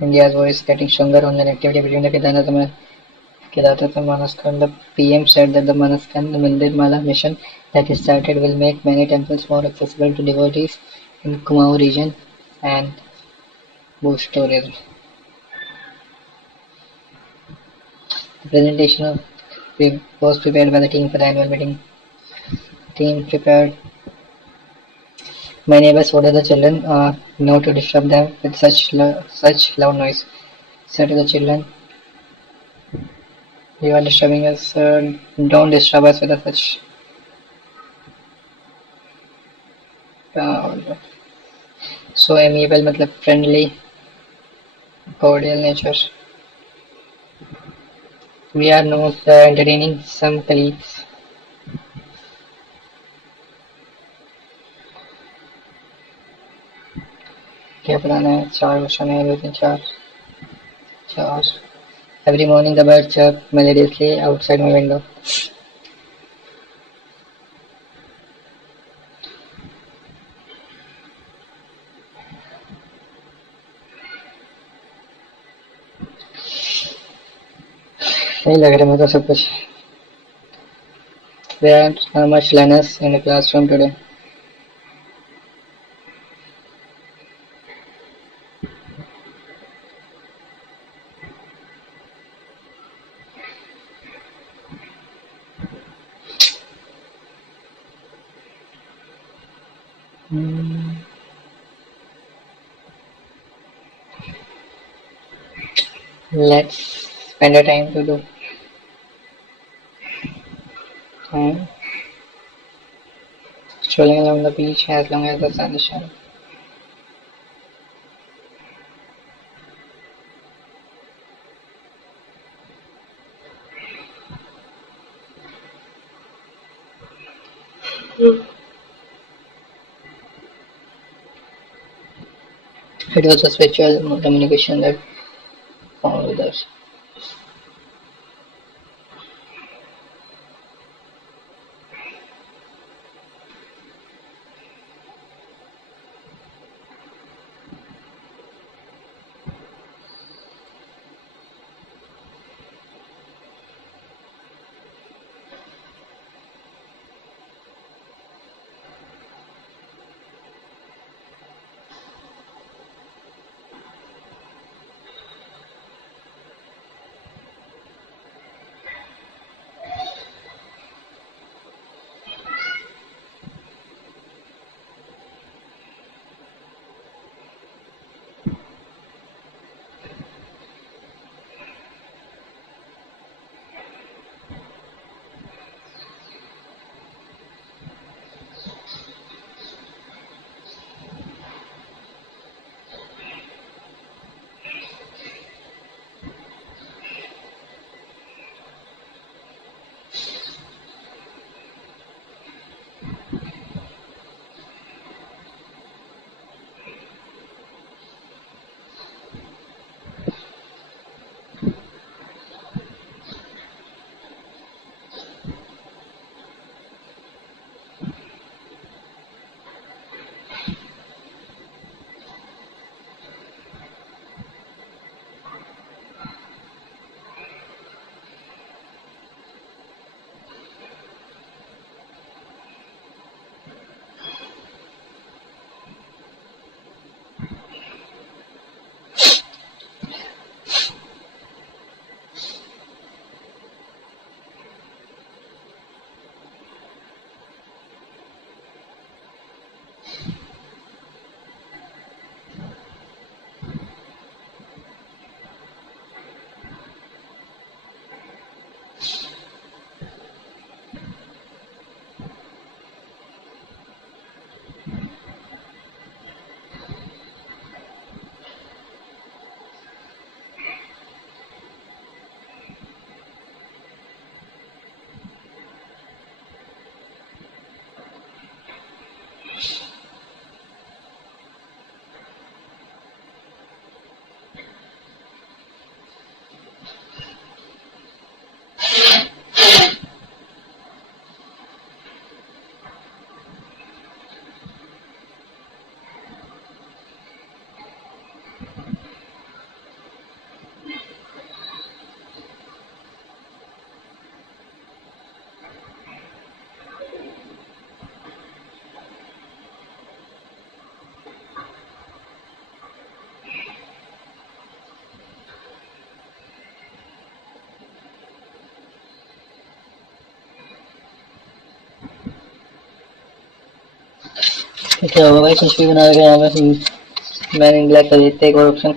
India's voice getting stronger on connectivity between the Kedarnath and Manaskand. The PM said that the Manaskand Mandir Mala mission that is started will make many temples more accessible to devotees in Kumaon region and boost tourism. The presentation was prepared by the team for the annual meeting. Team prepared. My neighbors ordered the children not to disturb them with such loud noise. Said to the children, "You are disturbing us. Don't disturb us with such uh, so amiable, मतलब friendly, cordial nature. We are not entertaining some colleagues." क्या बताना है? 4 question है, 2 3 4 4. Every morning the birds chirp melodiously outside my window. सही लग रहा है मुझे सब कुछ. There are much learners in the classroom today. Let's spend a time to do. Strolling along the beach as long as the sun is shining. It was a spiritual communication that found with us. क्या होगा भाई, कुछ भी बना रखा है यहाँ पे। मैन इन ब्लैक कर देते एक और option.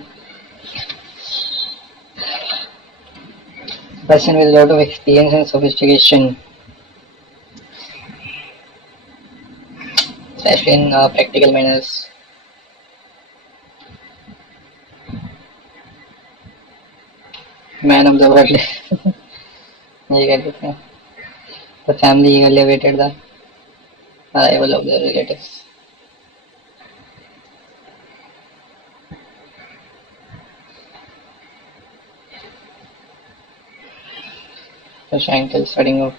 Person with lot of experience and sophistication, especially in practical manners. Man of the world ये कर देते हैं। The family eagerly awaited the arrival of their relatives. The Shankel studying of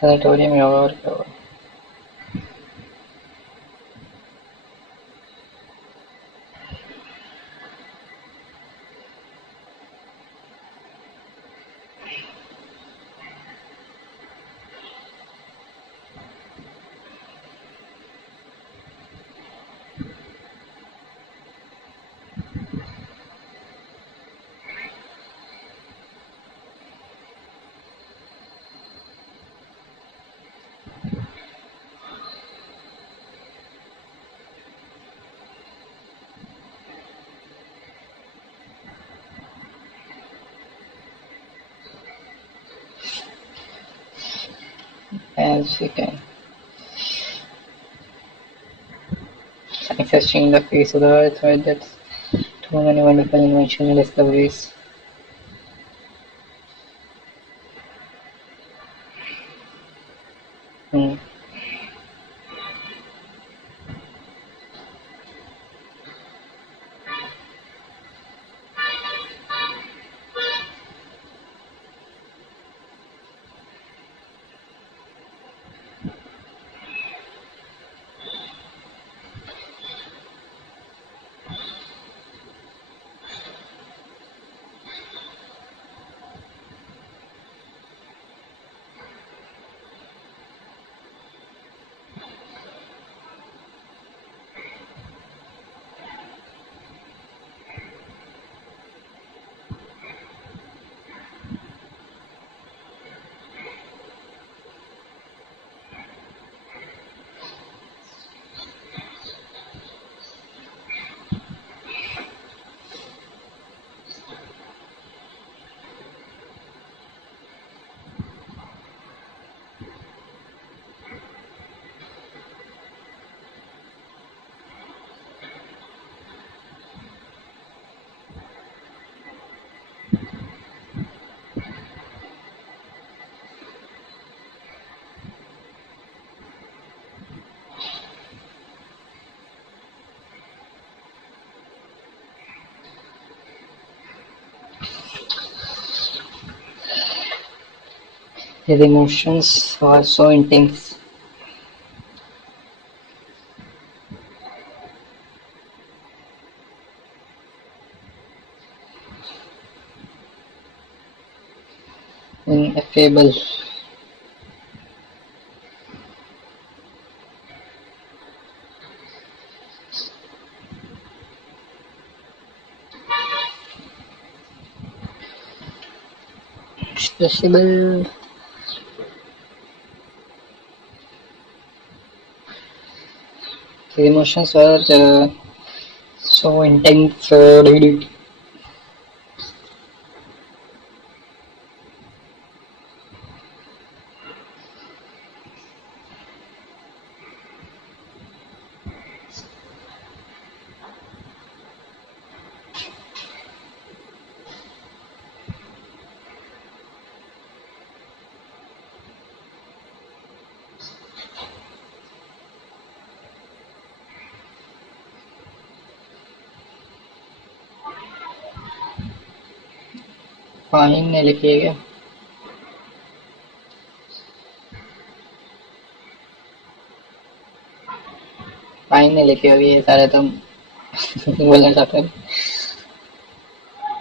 sanatorium में होगा और क्या होगा। As we can. Science has changed the face of the earth, right? That's too many wonderful inventions and discoveries. Hmm. His emotions were so intense. Ineffable. Expressible. His emotions were so intense. Fahim ने लिखी है क्या? फाहिम ने लिखी होगी ये सारे, तुम बोलना चाहते हो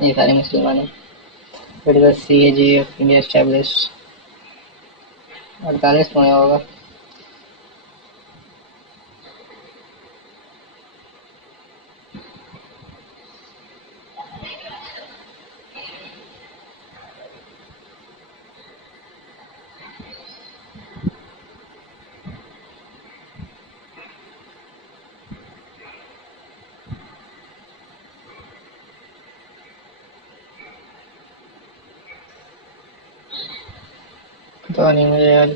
ये सारे मुसलमान हैं। फिर the CAG of India established 48 में होगा। तो नहीं मुझे यार।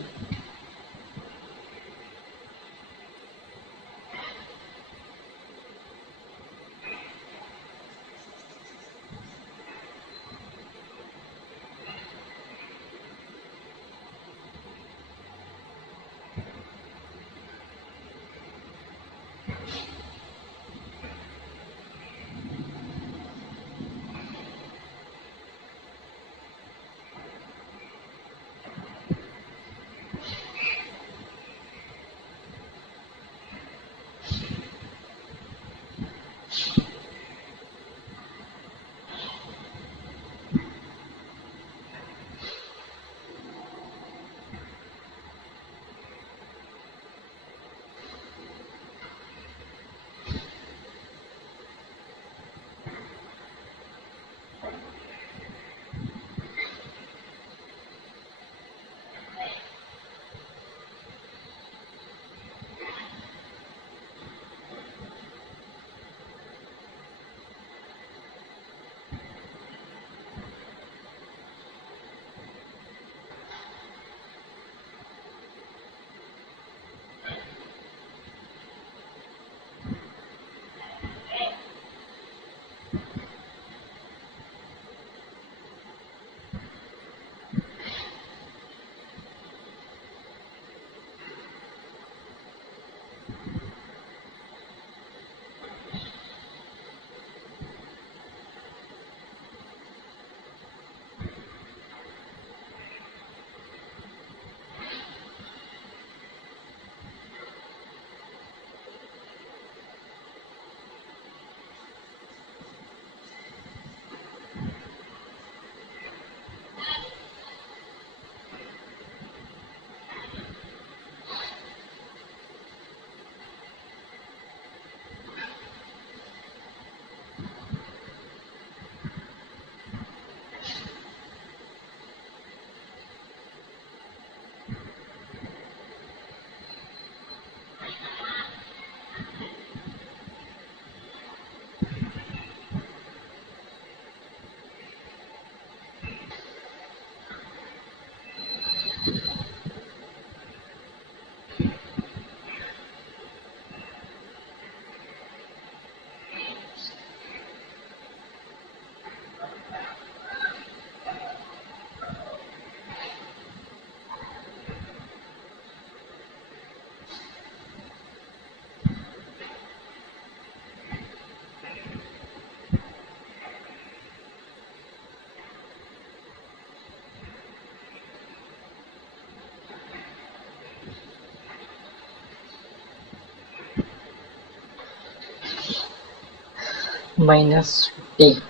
-50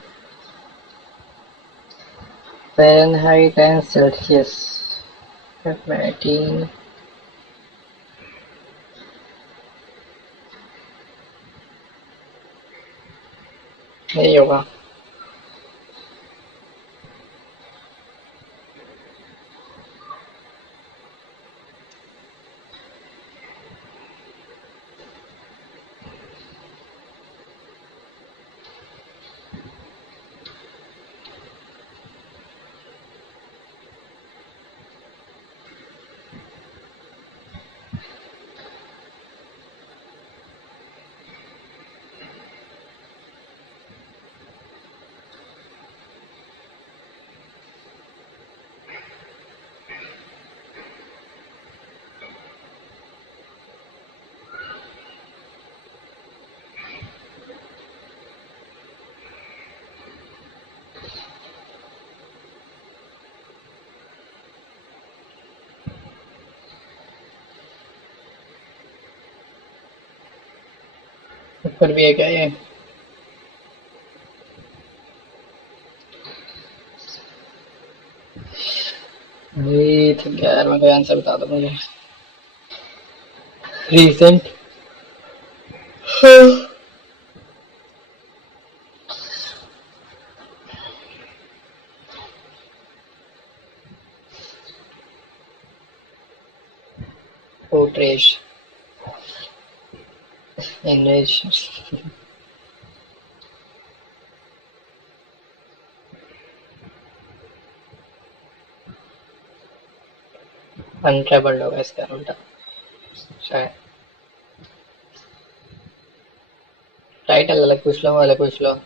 Fahrenheit and Celsius. F18 यही होगा। ऊपर भी है क्या ये? अरे ठीक है यार, मेरा आंसर बता दो मुझे। रीसेंट। outrage, enrage, अनट्रेबल्ड होगा इसका उल्टा शायद। टाइटल अलग पूछ लो, वो अलग पूछ लो।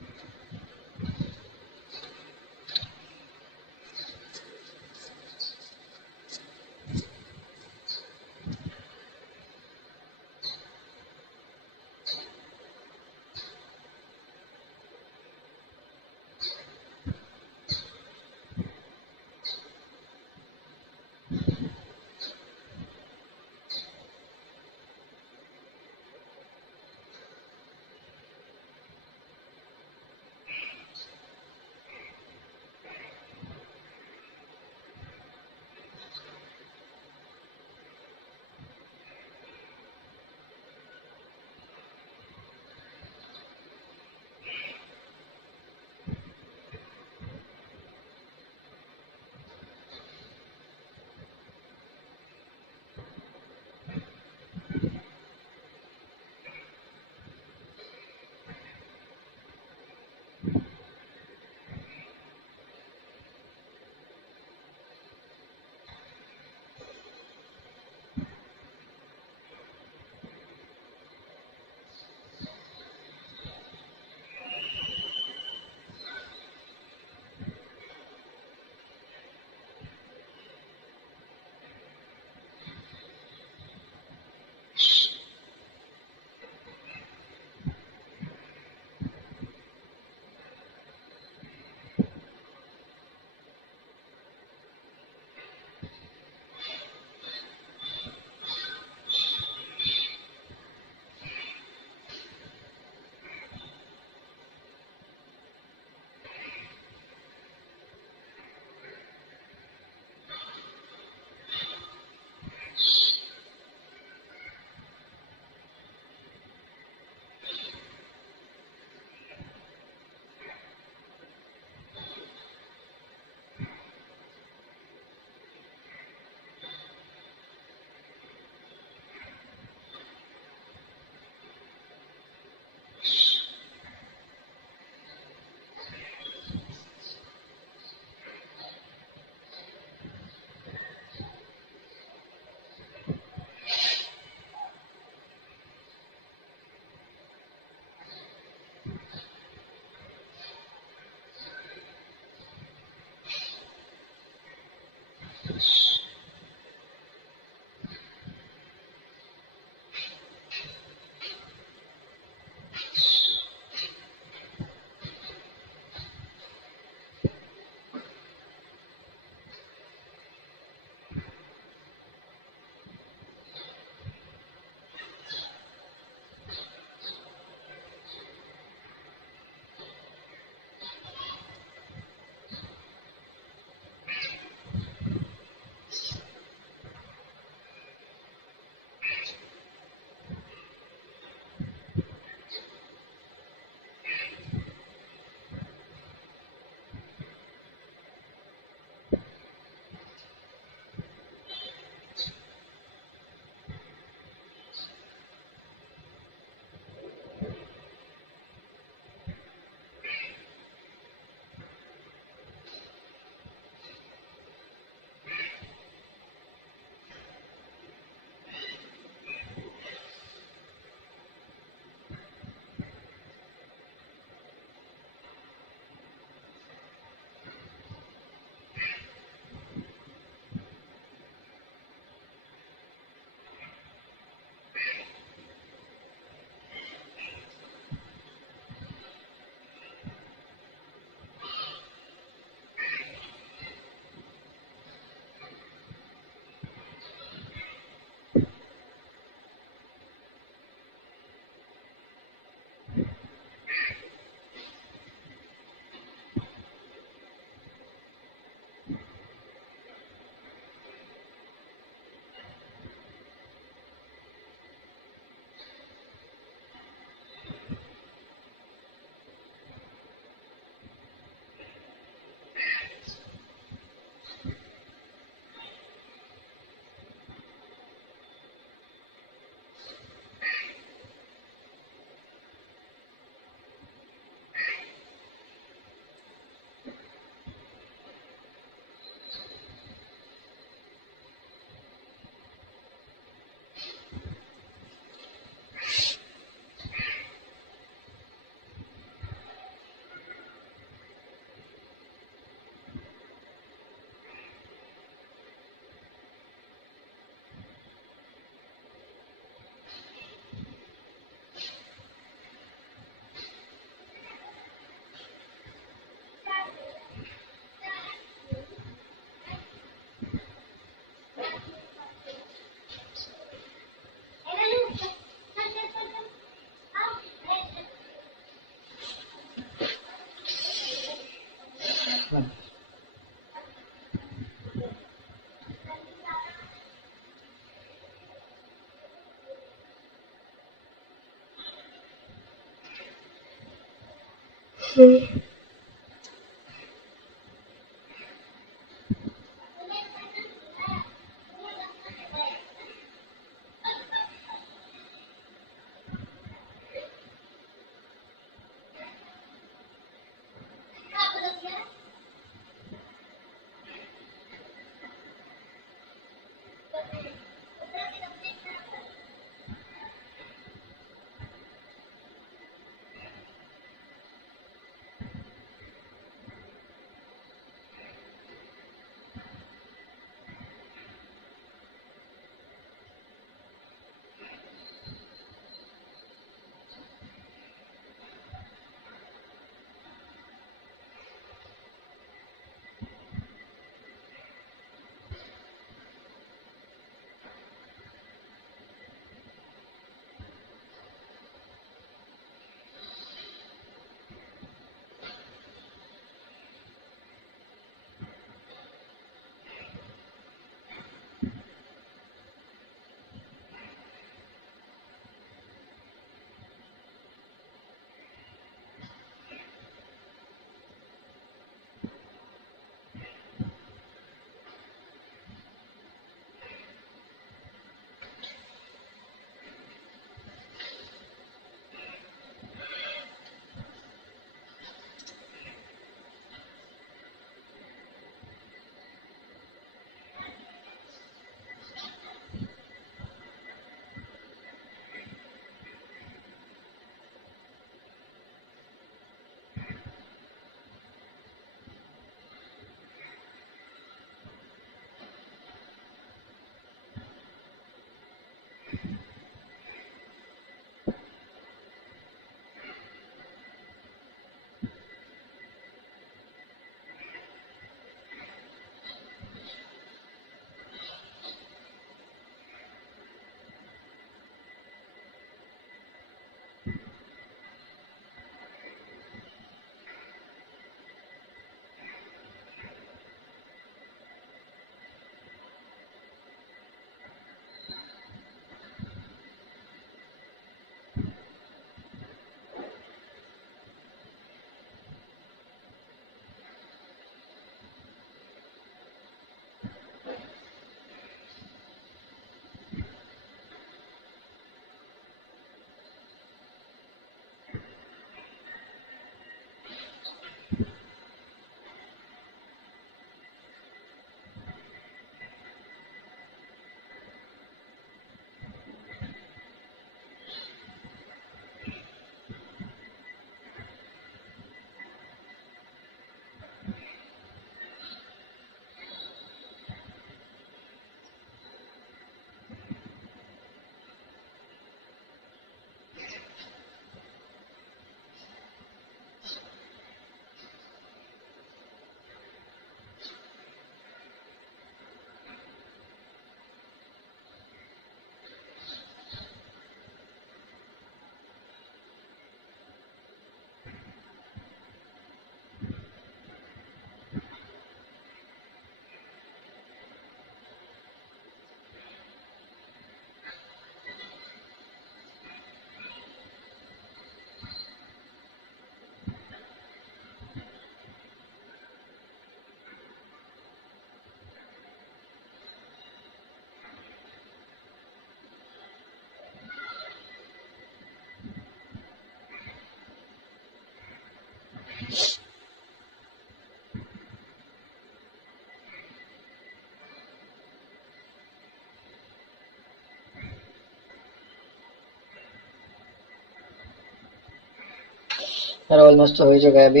यार ऑलमोस्ट तो हो ही चुका है अभी।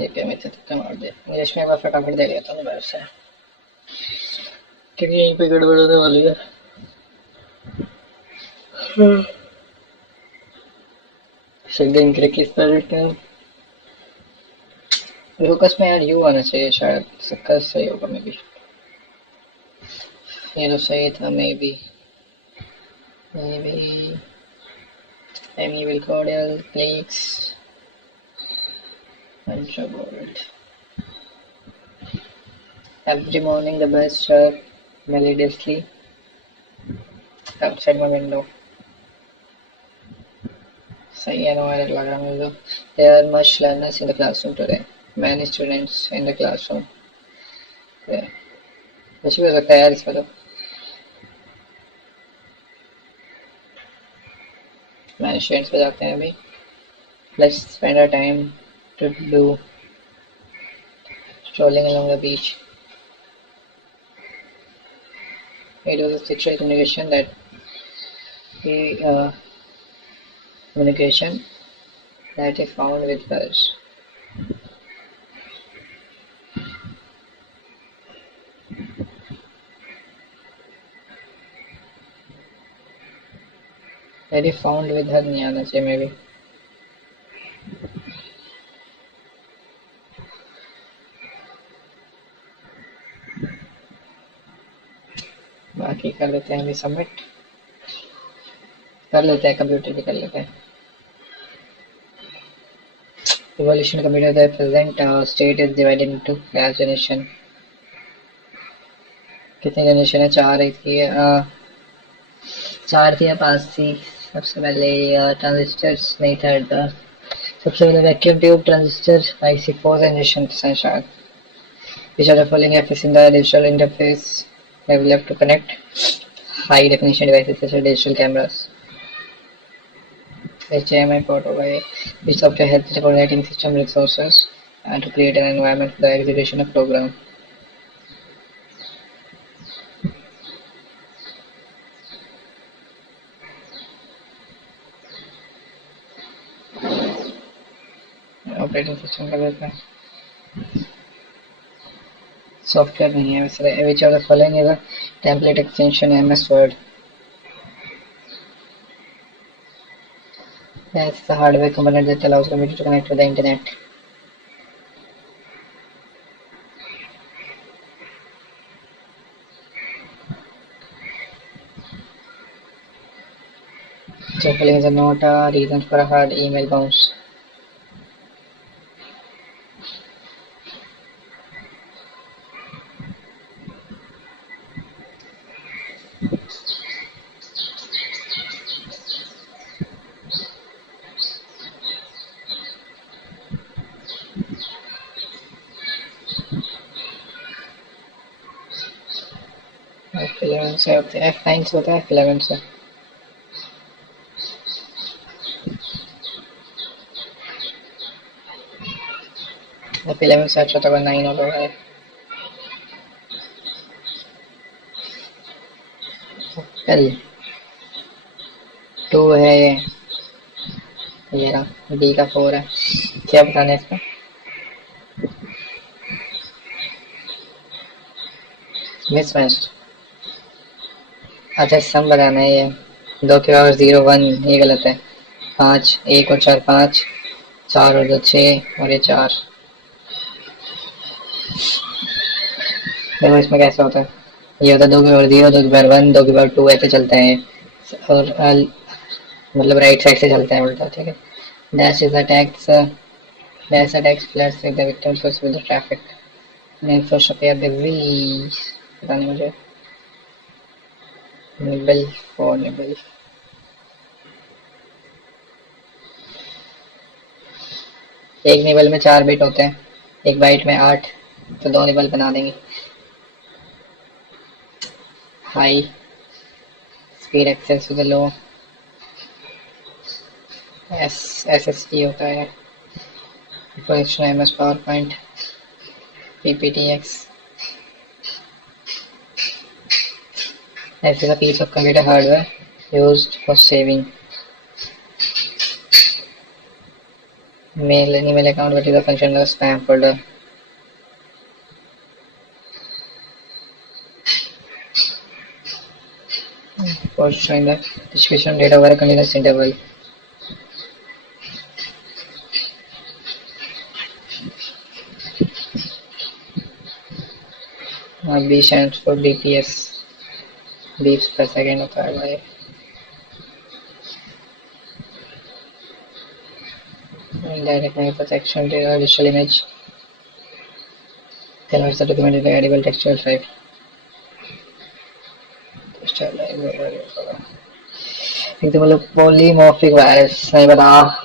ये क्या मैं तो मार दे, इंग्लिश में एक बार फटाफट दे दिया था ना बाहर से, क्योंकि यहीं पे गड़बड़ होने वाली है। शेल्डन क्रिक इस पर लूकस में यार यू आना चाहिए शायद, इसका सही होगा मे बी। ये तो सही था maybe. Maybe Amy will cordial please. Introverted. Every morning the birds chirp melodiously outside my window. सही है ना लग रहा मुझे तो. There are much learners in the classroom today. Many students in the classroom. Yeah. कुछ भी हो सकता है यार इसमें तो. Many students पे जाते हैं अभी. Let's spend our time to do strolling along the beach. It was a sexual communication that he communication that he found with birds. That he found with her नहीं आना चाहिए maybe. बाकी कर लेते हैं अभी सबमिट. कर लेते हैं कंप्यूटर भी कर लेते हैं. Evolution computer the present state is divided into class generation. कितनी जनरेशन है? चार थी. चार थी या पांच थी. सबसे पहले ट्रांजिस्टर्स नहीं था. सबसे पहले vacuum tube transistor IC4 generation था शायद. Which are the following apps in the digital interface developed to connect high definition devices such as digital cameras. HDMI port होगा ये. Which software helps the coordinating system resources and to create an environment for the execution of program. Operating system का देते हैं. Software नहीं है वैसे. Which of the following is a template extension MS Word? That's the hardware component that allows computer to connect to the internet. So following is a not a reason for a hard email bounce. F11 से होते हैं. F9 से होता है. F11 से. F11 से अच्छा तो 9 होगा है. L 2 है ये रहा. B का 4 है. क्या बताना है इसका? मिसमैच. अच्छा सम बताना है ये. 2 के और 0 1 ये गलत है. 5 1 और 4 5. 4 और 2 6 और ये 4. देखो इसमें कैसा होता है. ये होता है 2 के पावर 0 2 के पावर 1 2 के पावर 2 ऐसे चलता है. और मतलब राइट साइड से चलता है उल्टा. ठीक है. Dash is attacks. Dash attacks floods with the victims with the traffic. Name for Shafiya baby. पता नहीं मुझे. Nibble for nibble. एक निबल में 4 बिट होते हैं. एक बाइट में 8. तो 2 निबल बना देंगे. High speed access to the low. SSD होता है. Projection MS PowerPoint. PPTX. This is a piece of computer hardware used for saving mail and email account, which is a function of spam folder. For showing the distribution of data over a continuous interval. B stands for BPS. beeps per second होता है भाई. Direct memory protection, digital image, converts the document into editable textual file. एक तो मतलब polymorphic virus नहीं पता